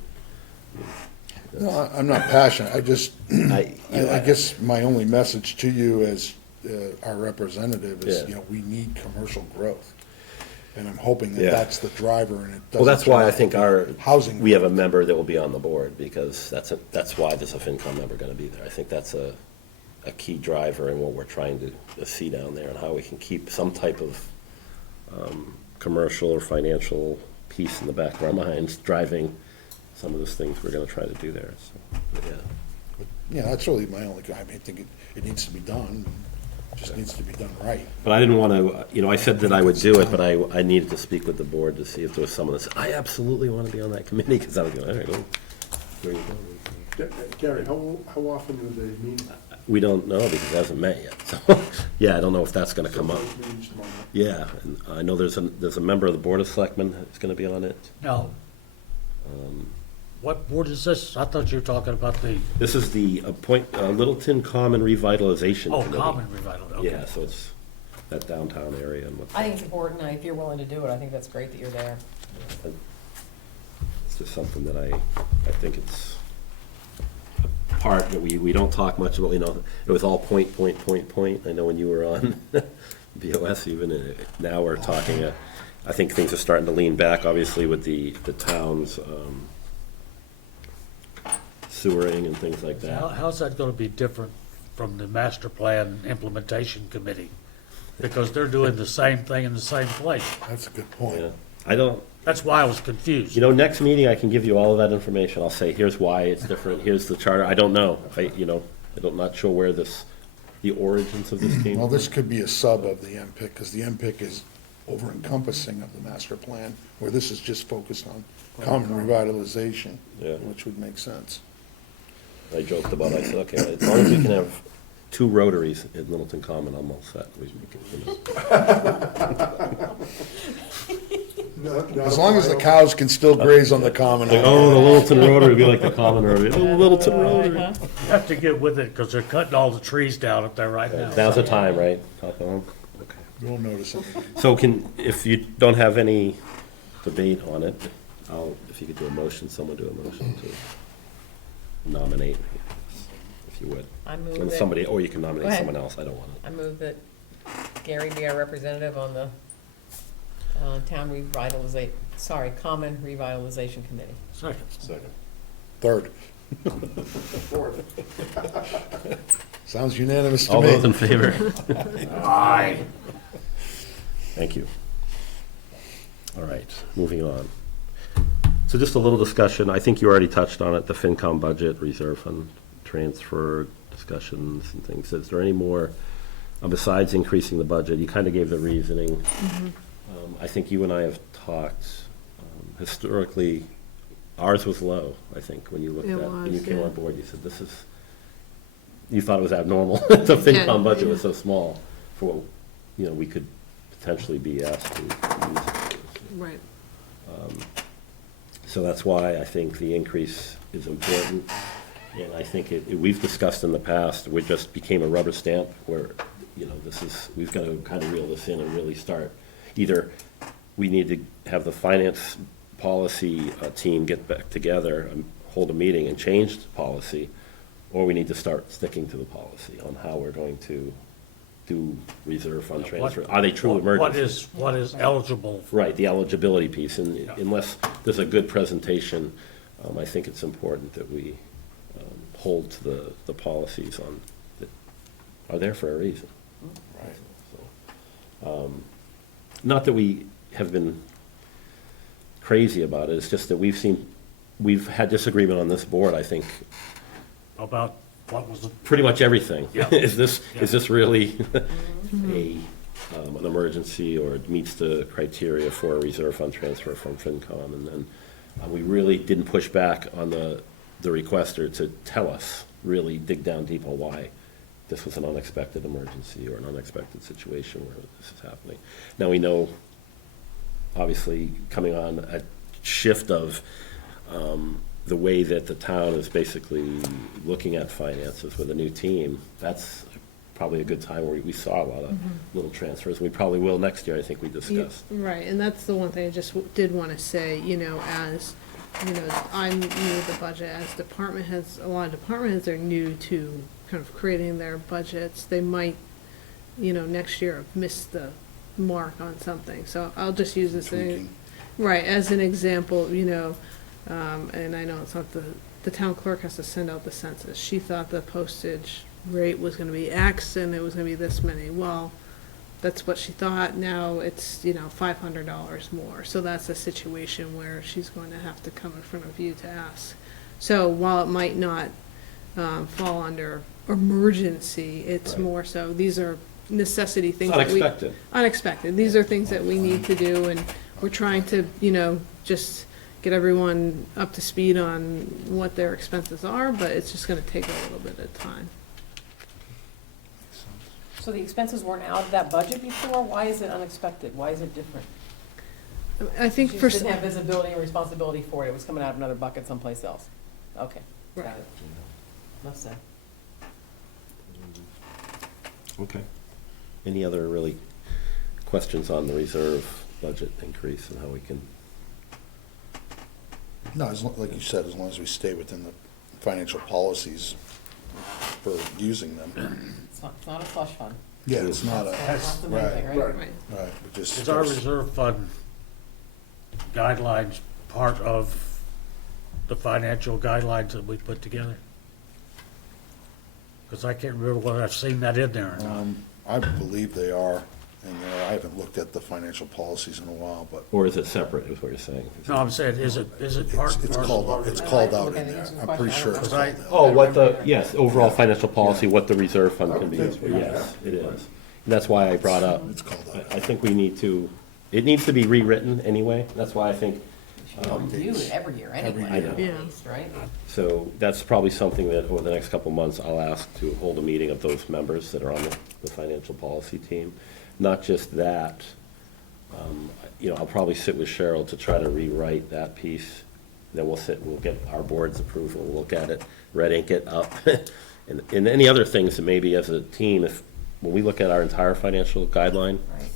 No, I'm not passionate, I just, I I guess my only message to you as our representative is, Yeah. we need commercial growth. And I'm hoping that Yeah. that's the driver and it doesn't. Well, that's why I turn out think to be housing. we have a member that will be on the board, because that's why there's a Fincom member gonna be there. I think that's a key driver in what we're trying to see down there, and how we can keep some type of commercial or financial piece in the back of our minds, driving some of those things we're gonna try to do there, so, but yeah. Yeah, that's really my only, I think it needs to be done, it just needs to be done right. But I didn't want to, I said that I would do it, but I needed to speak with the board to see if there was someone that said, I absolutely want to be on that committee, because I was going, all right, well, where you going? Gary, how often do they meet? We don't know, because it hasn't met yet, so, yeah, I don't know if that's gonna come up. First meeting's tomorrow. Yeah, and I know there's a member of the Board of Selectmen that's gonna be on it. No, What board is this? I thought you were talking about the, This is the Littleton Common Revitalization oh, Committee. common revital, okay. Yeah, so it's that downtown area and what, I think it's important, and if you're willing to do it, I think that's great that you're there. it's just something that I think it's a part that we don't talk much about, you know, it was all point. I know when you were on BOS even, now we're talking, I think things are starting to lean back, obviously, with the town's sewering and things like that. How's that gonna be different from the master plan implementation committee? Because they're doing the same thing in the same place. That's a good point. Yeah, I don't, That's why I was confused. you know, next meeting, I can give you all of that information. I'll say, here's why it's different, here's the charter. I don't know. I'm not sure where the origins of this came Well, from. this could be a sub of the MPIC, because the MPIC is over encompassing of the master plan, where this is just focused on common revitalization, Yeah. which would make sense. I joked about it. I said, okay, as long as we can have 2 rotaries at Littleton Common, I'm all set. As long as the cows can still graze on the common. Like, oh, the Littleton Rotary would be like the Common Rotary. Oh, Littleton Rotary. Uh-huh. You have to get with it, because they're cutting all the trees down up there right now. Now's the time, right? Talk on. Okay. You won't notice it. So if you don't have any debate on it, if you could do a motion, someone do a motion to nominate, if you would. I move And that, somebody, or you can Go nominate ahead. someone else, I don't want I move that Gary be our representative on the Common Revitalization Committee. Second. Second. Third. Sounds unanimous it. to All those me. in favor? Aye. Thank you. All right, moving on. So just a little discussion, I think you already touched on it, the Fincom budget, reserve fund transfer discussions and things. Is there any more, besides increasing the budget? You kind of gave the reasoning. I think you and I have talked, historically, ours was low, I think, when you looked It at, when you was, came yeah. on board, you said, you thought it was abnormal. The FinCom budget yeah. was so small for what, we could potentially be asked to use. Right. So that's why I think the increase is important. And I think we've discussed in the past, we just became a rubber stamp where, we've got to kind of reel this in and really start. Either we need to have the finance policy team get back together and hold a meeting and change the policy, or we need to start sticking to the policy on how we're going to do reserve fund transfer. Are they true emergencies? What is eligible? Right, the eligibility piece, and Yeah. unless there's a good presentation, I think it's important that we hold to the policies that are there for a reason. Right. So, not that we have been crazy about it, it's just that we've had disagreement on this board, I think, About what was the, pretty much everything. Yeah. Is this really an emergency, or it meets the criteria for a reserve fund transfer from FinCom? And then we really didn't push back on the requester to tell us, really dig down deep on why this was an unexpected emergency or an unexpected situation where this is happening. Now, we know, obviously, coming on a shift of the way that the town is basically looking at finances with a new team, that's probably a good time where we saw a lot of little transfers. We probably will next year, I think we discussed. Right, and that's the one thing I just did want to say, as, I'm new to the budget, as department heads, a lot of department heads are new to kind of creating their budgets. They might, next year have missed the mark on something, so I'll just use this Tweaking. right, as an example, and I know it's not the town clerk has to send out the census. She thought the postage rate was gonna be X and it was gonna be this many. Well, that's what she thought. Now it's, $500 more. So that's a situation where she's going to have to come in front of you to ask. So while it might not fall under emergency, it's Right. more so, these are necessity things. It's that we- unexpected. Unexpected. These are things that we need to do, and we're trying to, just get everyone up to speed on what their expenses are, but it's just gonna take a little bit of time. So the expenses weren't out of that budget before? Why is it unexpected? Why is it different? I think You for, just didn't have visibility and responsibility for it, it was coming out of another bucket someplace else. Okay, got Right. it. Enough said. Okay. Any other really questions on the reserve budget increase and how we can? No, like you said, as long as we stay within the financial policies for using them. It's not a slush fund. Yeah, it's not a, That's the main thing, right? Right. right, right, we just. Is our reserve fund guidelines part of the financial guidelines that we put together? Because I can't remember whether I've seen that in there or not. I believe they are in there. I haven't looked at the financial policies in a while, but Or is it separate, is what you're saying? No, I'm saying, is it part? it's parcel? called out in there. I'm pretty sure it's Because called I- out. Oh, what the, yes, overall financial policy, what the reserve fund can be used for, yes, it is. And that's why I brought up, It's called out. I think we need to, it needs to be rewritten anyway. That's why I think, Review it every year anyway, I know. at Yeah. least, right? so that's probably something that over the next couple of months, I'll ask to hold a meeting of those members that are on the financial policy team. Not just that, I'll probably sit with Cheryl to try to rewrite that piece. Then we'll get our board's approval, we'll look at it, red ink it up. And any other things that maybe as a team, when we look at our entire financial guideline, Right.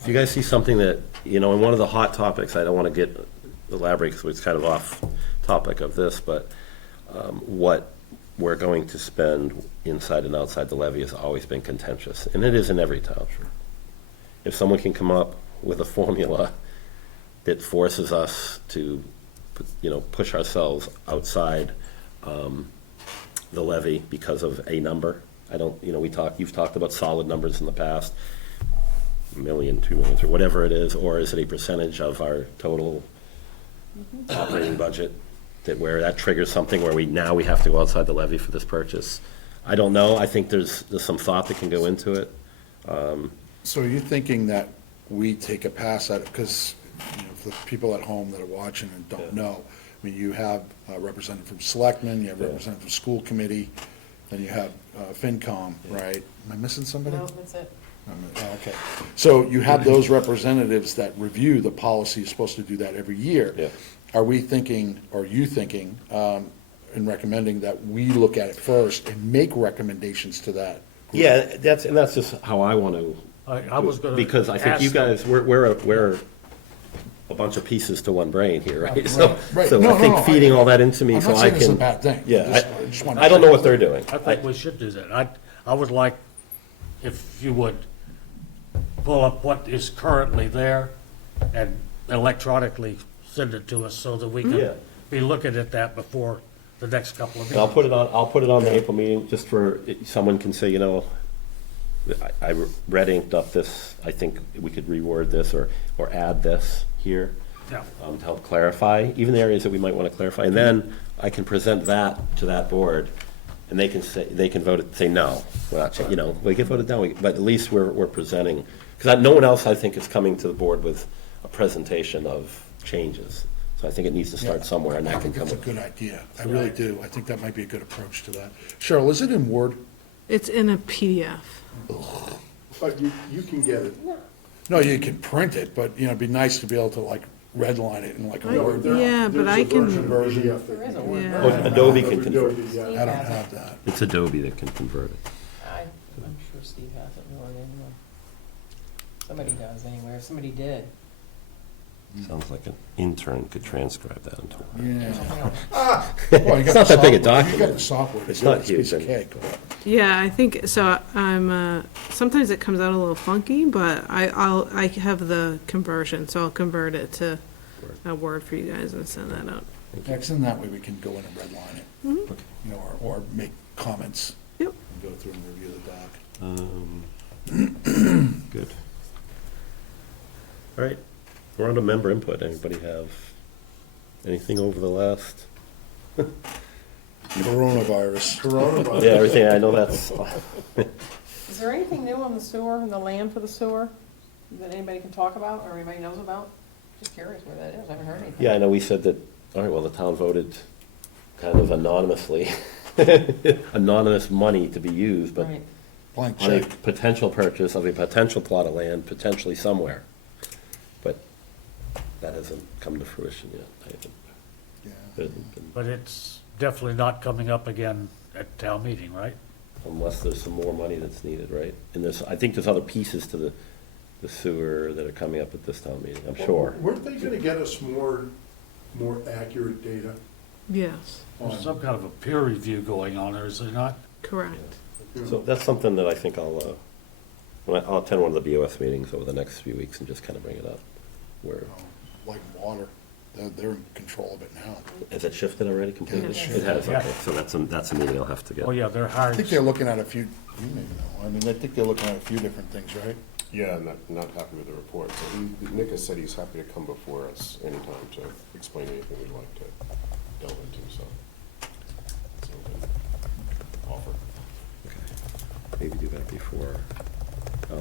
if you guys see something that, and one of the hot topics, I don't want to get elaborate because it's kind of off topic of this, but what we're going to spend inside and outside the levy has always been contentious, and it is in every town. If someone can come up with a formula that forces us to, push ourselves outside the levy because of a number, you've talked about solid numbers in the past, $1 million, $2 million, or whatever it is, or is it a percentage of our total operating budget where that triggers something where we have to go outside the levy for this purchase? I don't know. I think there's some thought that can go into it. So are you thinking that we take a pass at it, because, for the people at home that are watching and don't know, I mean, you have a representative from Selectmen, you have a representative from School Committee, then you have Fincom, right? Am I missing somebody? No, that's it. Okay, so you have those representatives that review the policy, you're supposed to do that every year. Yeah. Are we thinking, or are you thinking, in recommending that we look at it first and make recommendations to that? Yeah, that's just how I want to. I was gonna Because I think you ask them. guys, we're a bunch of pieces to one brain here, right? So Right. so No, I no, think no, feeding all that into me I'm so not I saying it's a can. bad thing. Yeah, I just wanna- I don't know what they're doing. I think we should do that. I would like, if you would, pull up what is currently there and electronically send it to us so that we Yeah. can be looking at that before the next couple of And I'll meetings. I'll put it on the April meeting, just for, someone can say, I red inked up this, I think we could reword this or add this here. Yeah. To help clarify, even the areas that we might want to clarify. And then I can present that to that board, and they can vote it, say, no, we're not, we can vote it down, but at least we're presenting, because no one else, I think, is coming to the board with a presentation of changes. So I think it needs to start somewhere, and I that can think come. that's a good idea. I really do. I think that might be a good approach to that. Cheryl, is it in Word? it's in a PDF. But you can get it. No, you can print it, but, it'd be nice to be able to like redline it in like a Word. Yeah, but I There's a can, version PDF that There is a can- word. Yeah. Oh, Adobe can Adobe, convert. yeah. I don't have that. It's Adobe that can convert it. I'm sure Steve has it more than anyone. Somebody does anyway, or somebody did. Sounds like an intern could transcribe that into. Yeah. Well, Well, you got It's not the that big a software. You document. got the software to It's do not it. It's a piece of huge. cake. yeah, I think, so I'm, sometimes it comes out a little funky, but I have the conversion, so I'll convert it to a Word for you guys and send that out. Next, and that way we can go in and redline it, or make comments. Yep. And go through and review the doc. Good. All right, we're on to member input. Anybody have anything over the last? Coronavirus. Coronavirus. Yeah, everything, I know that's, Is there anything new on the sewer and the land for the sewer that anybody can talk about or anybody knows about? Just curious where that is, I haven't heard anything. yeah, I know we said that, all right, well, the town voted kind of anonymously, anonymous money to be used, but Right. Blank on a check. potential purchase of a potential plot of land, potentially somewhere. But that hasn't come to fruition yet. I haven't, Yeah. there hasn't been- But it's definitely not coming up again at town meeting, right? Unless there's some more money that's needed, right? And I think there's other pieces to the sewer that are coming up at this town meeting, I'm sure. Weren't they gonna get us more accurate data Yes, on? There's some kind of a peer review going on, or is there not? correct. So that's something that I think I'll attend one of the BOS meetings over the next few weeks and just kind of bring it up. Where, Like water, they're in control of it now. has it shifted already completely? Yes. It has, Yeah. okay, so that's a meeting I'll have to get. Oh, yeah, they're I hiring. think they're looking at a few, you may know, I mean, I think they're looking at a few different things, right? Yeah, not happy with the report. So Nick has said he's happy to come before us anytime to explain anything we'd like to delve into, so. It's an open offer. Maybe do that before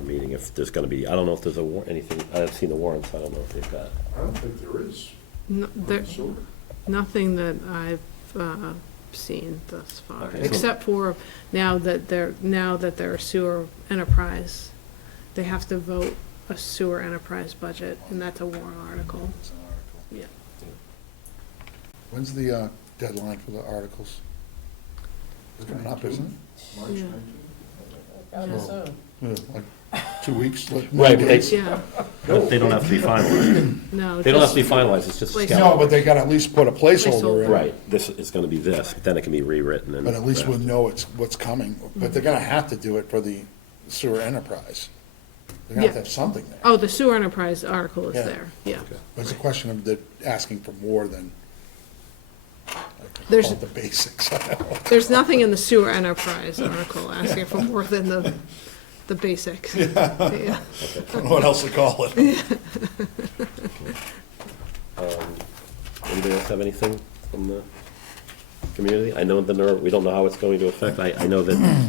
meeting, if there's gonna be, I don't know if there's anything, I haven't seen the warrants, I don't know if they've got. I don't think there is. No, there, Sewer. nothing that I've seen thus far, Okay, so- except for now that they're a sewer enterprise, they have to vote a sewer enterprise budget, and that's a warrant article. It's an article. Yeah. When's the deadline for the articles? It's coming up, isn't March Yeah. 19th. it? Yeah, like 2 weeks? Right, but they, Yeah, they don't have to be finalized. no. They don't have just- to be finalized, it's just a Place- skeleton. No, but they gotta at least put a placeholder in. Right, this is gonna be this, but then it can be rewritten and. But at least we'll know what's coming, but they're gonna have to do it for the sewer enterprise. They're gonna have to Yeah. have something there. Oh, the sewer enterprise article is Yeah. there, yeah. But it's a question of the, asking for more than, There's- call it the basics. There's nothing in the sewer enterprise article asking for more than the basics. Yeah. I don't know what else to call it. Anybody else have anything from the community? I know we don't know how it's going to affect, I know that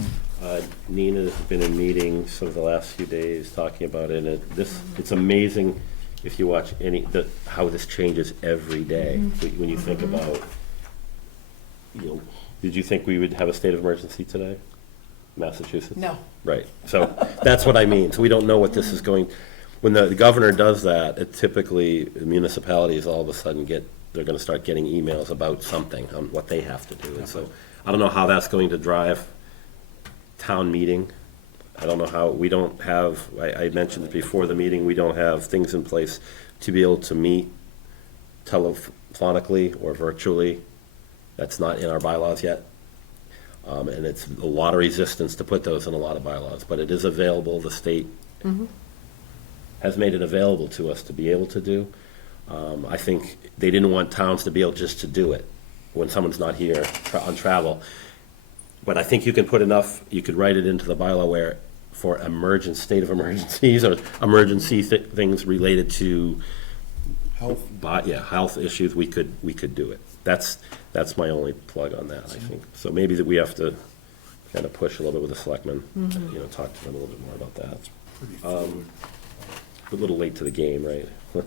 Nina has been in meetings over the last few days talking about it, and it's amazing if you watch how this changes every day. When you think about, did you think we would have a state of emergency today? Massachusetts? No. Right, so that's what I mean, so we don't know what this is going, when the governor does that, it typically, municipalities all of a sudden they're gonna start getting emails about something, on what they have to do, and so, I don't know how that's going to drive town meeting. I don't know how, we don't have, I mentioned it before the meeting, we don't have things in place to be able to meet telephonically or virtually. That's not in our bylaws yet. And it's a lot of resistance to put those in a lot of bylaws, but it is available. The state has made it available to us to be able to do. I think they didn't want towns to be able just to do it when someone's not here on travel. But I think you can put enough, you could write it into the bylaw where for state of emergencies or emergency things related to Health. health issues, we could do it. That's my only plug on that, I think. So maybe that we have to kind of push a little bit with the selectmen, talk to them a little bit more about that. Pretty fluid. A little late to the game, right? Yeah,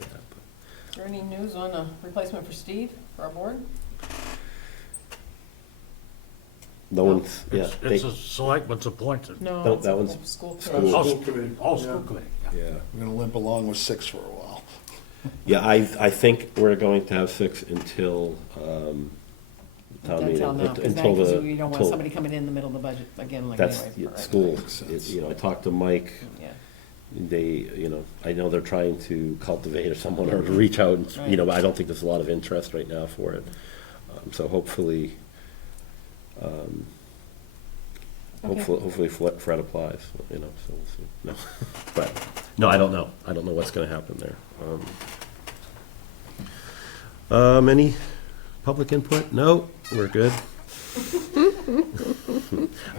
Is there any news on a replacement for Steve, for our board? No one's, yeah. It's a selectman's appointed. No. No, it's that a one's School school. committee. Oh, School committee. Oh, Yeah. school committee. Yeah, We're gonna limp along with 6 for a while. yeah, I think we're going to have 6 until, town meeting. Until now, Until because the- you don't want until- somebody coming in the middle of the budget again, like That's, anyway. right. schools, I talked to Mike, Yeah. they, I know they're trying to cultivate or someone or to reach out, and, but I don't think there's a lot of interest right now for it. So hopefully, Okay. hopefully Fred applies, so we'll see. No, but, no, I don't know. I don't know what's gonna happen there. Any public input? No, we're good.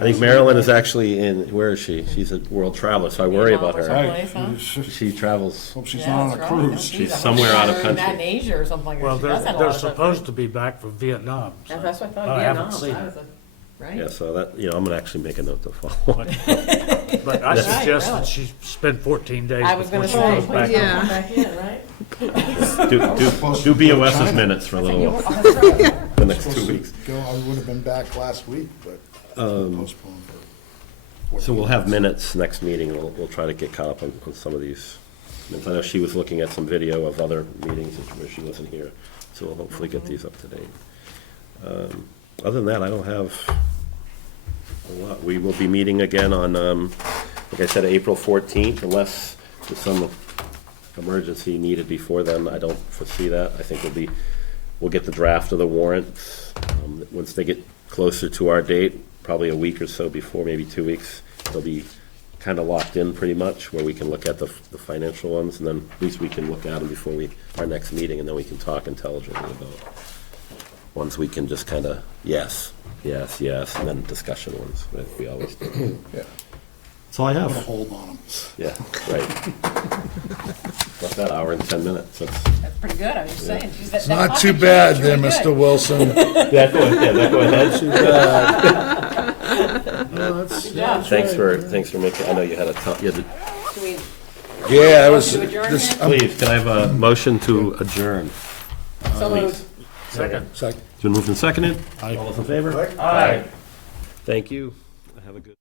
I think Marilyn is actually where is she? She's a world traveler, so I worry about her. Someplace, huh? She travels, Hope she's Yeah, not on a that's right. cruise. She's somewhere out of Not country. in Asia or something like that. Well, She does that a lot they're of stuff, supposed right? to be back from Vietnam. so- That's what I thought, I Vietnam, haven't seen that it. was right? yeah, so that, I'm gonna actually make a note to follow. But I Right, suggest really. that she spend 14 days I was before gonna she say, goes please back. don't Yeah. come back in, right? Do BOS's minutes for a little while, the next 2 weeks. I would have been back last week, but postponed for. So we'll have minutes next meeting, we'll try to get caught up on some of these And I know she was looking at some video of other meetings where she wasn't here, so we'll hopefully get these up to date. Other than that, I don't have a lot. We will be meeting again on, like I said, April 14th, unless there's some emergency needed before then. I don't foresee that. I think we'll get the draft of the warrants. Once they get closer to our date, probably a week or so before, maybe 2 weeks, they'll be kind of locked in pretty much, where we can look at the financial ones, and then at least we can look at them before our next meeting, and then we can talk intelligently about ones we can just kind of, yes, yes, yes, and then discussion ones, that we always do. Yeah. That's all I Put a have. hold on them. Yeah, right. About that hour and 10 minutes. That's That's pretty good, I was just saying. Geez, that- It's that not coffee too chain bad is there, really Mr. good. Wilson. Yeah, go ahead. Good job. Thanks for making, I know you had a, you had Do we- Yeah, it was, To adjourn this, then? Please, can I have a motion to adjourn? So moved. Second. second. It's been moved and seconded. All those in favor? Aye. Thank you. Have a good.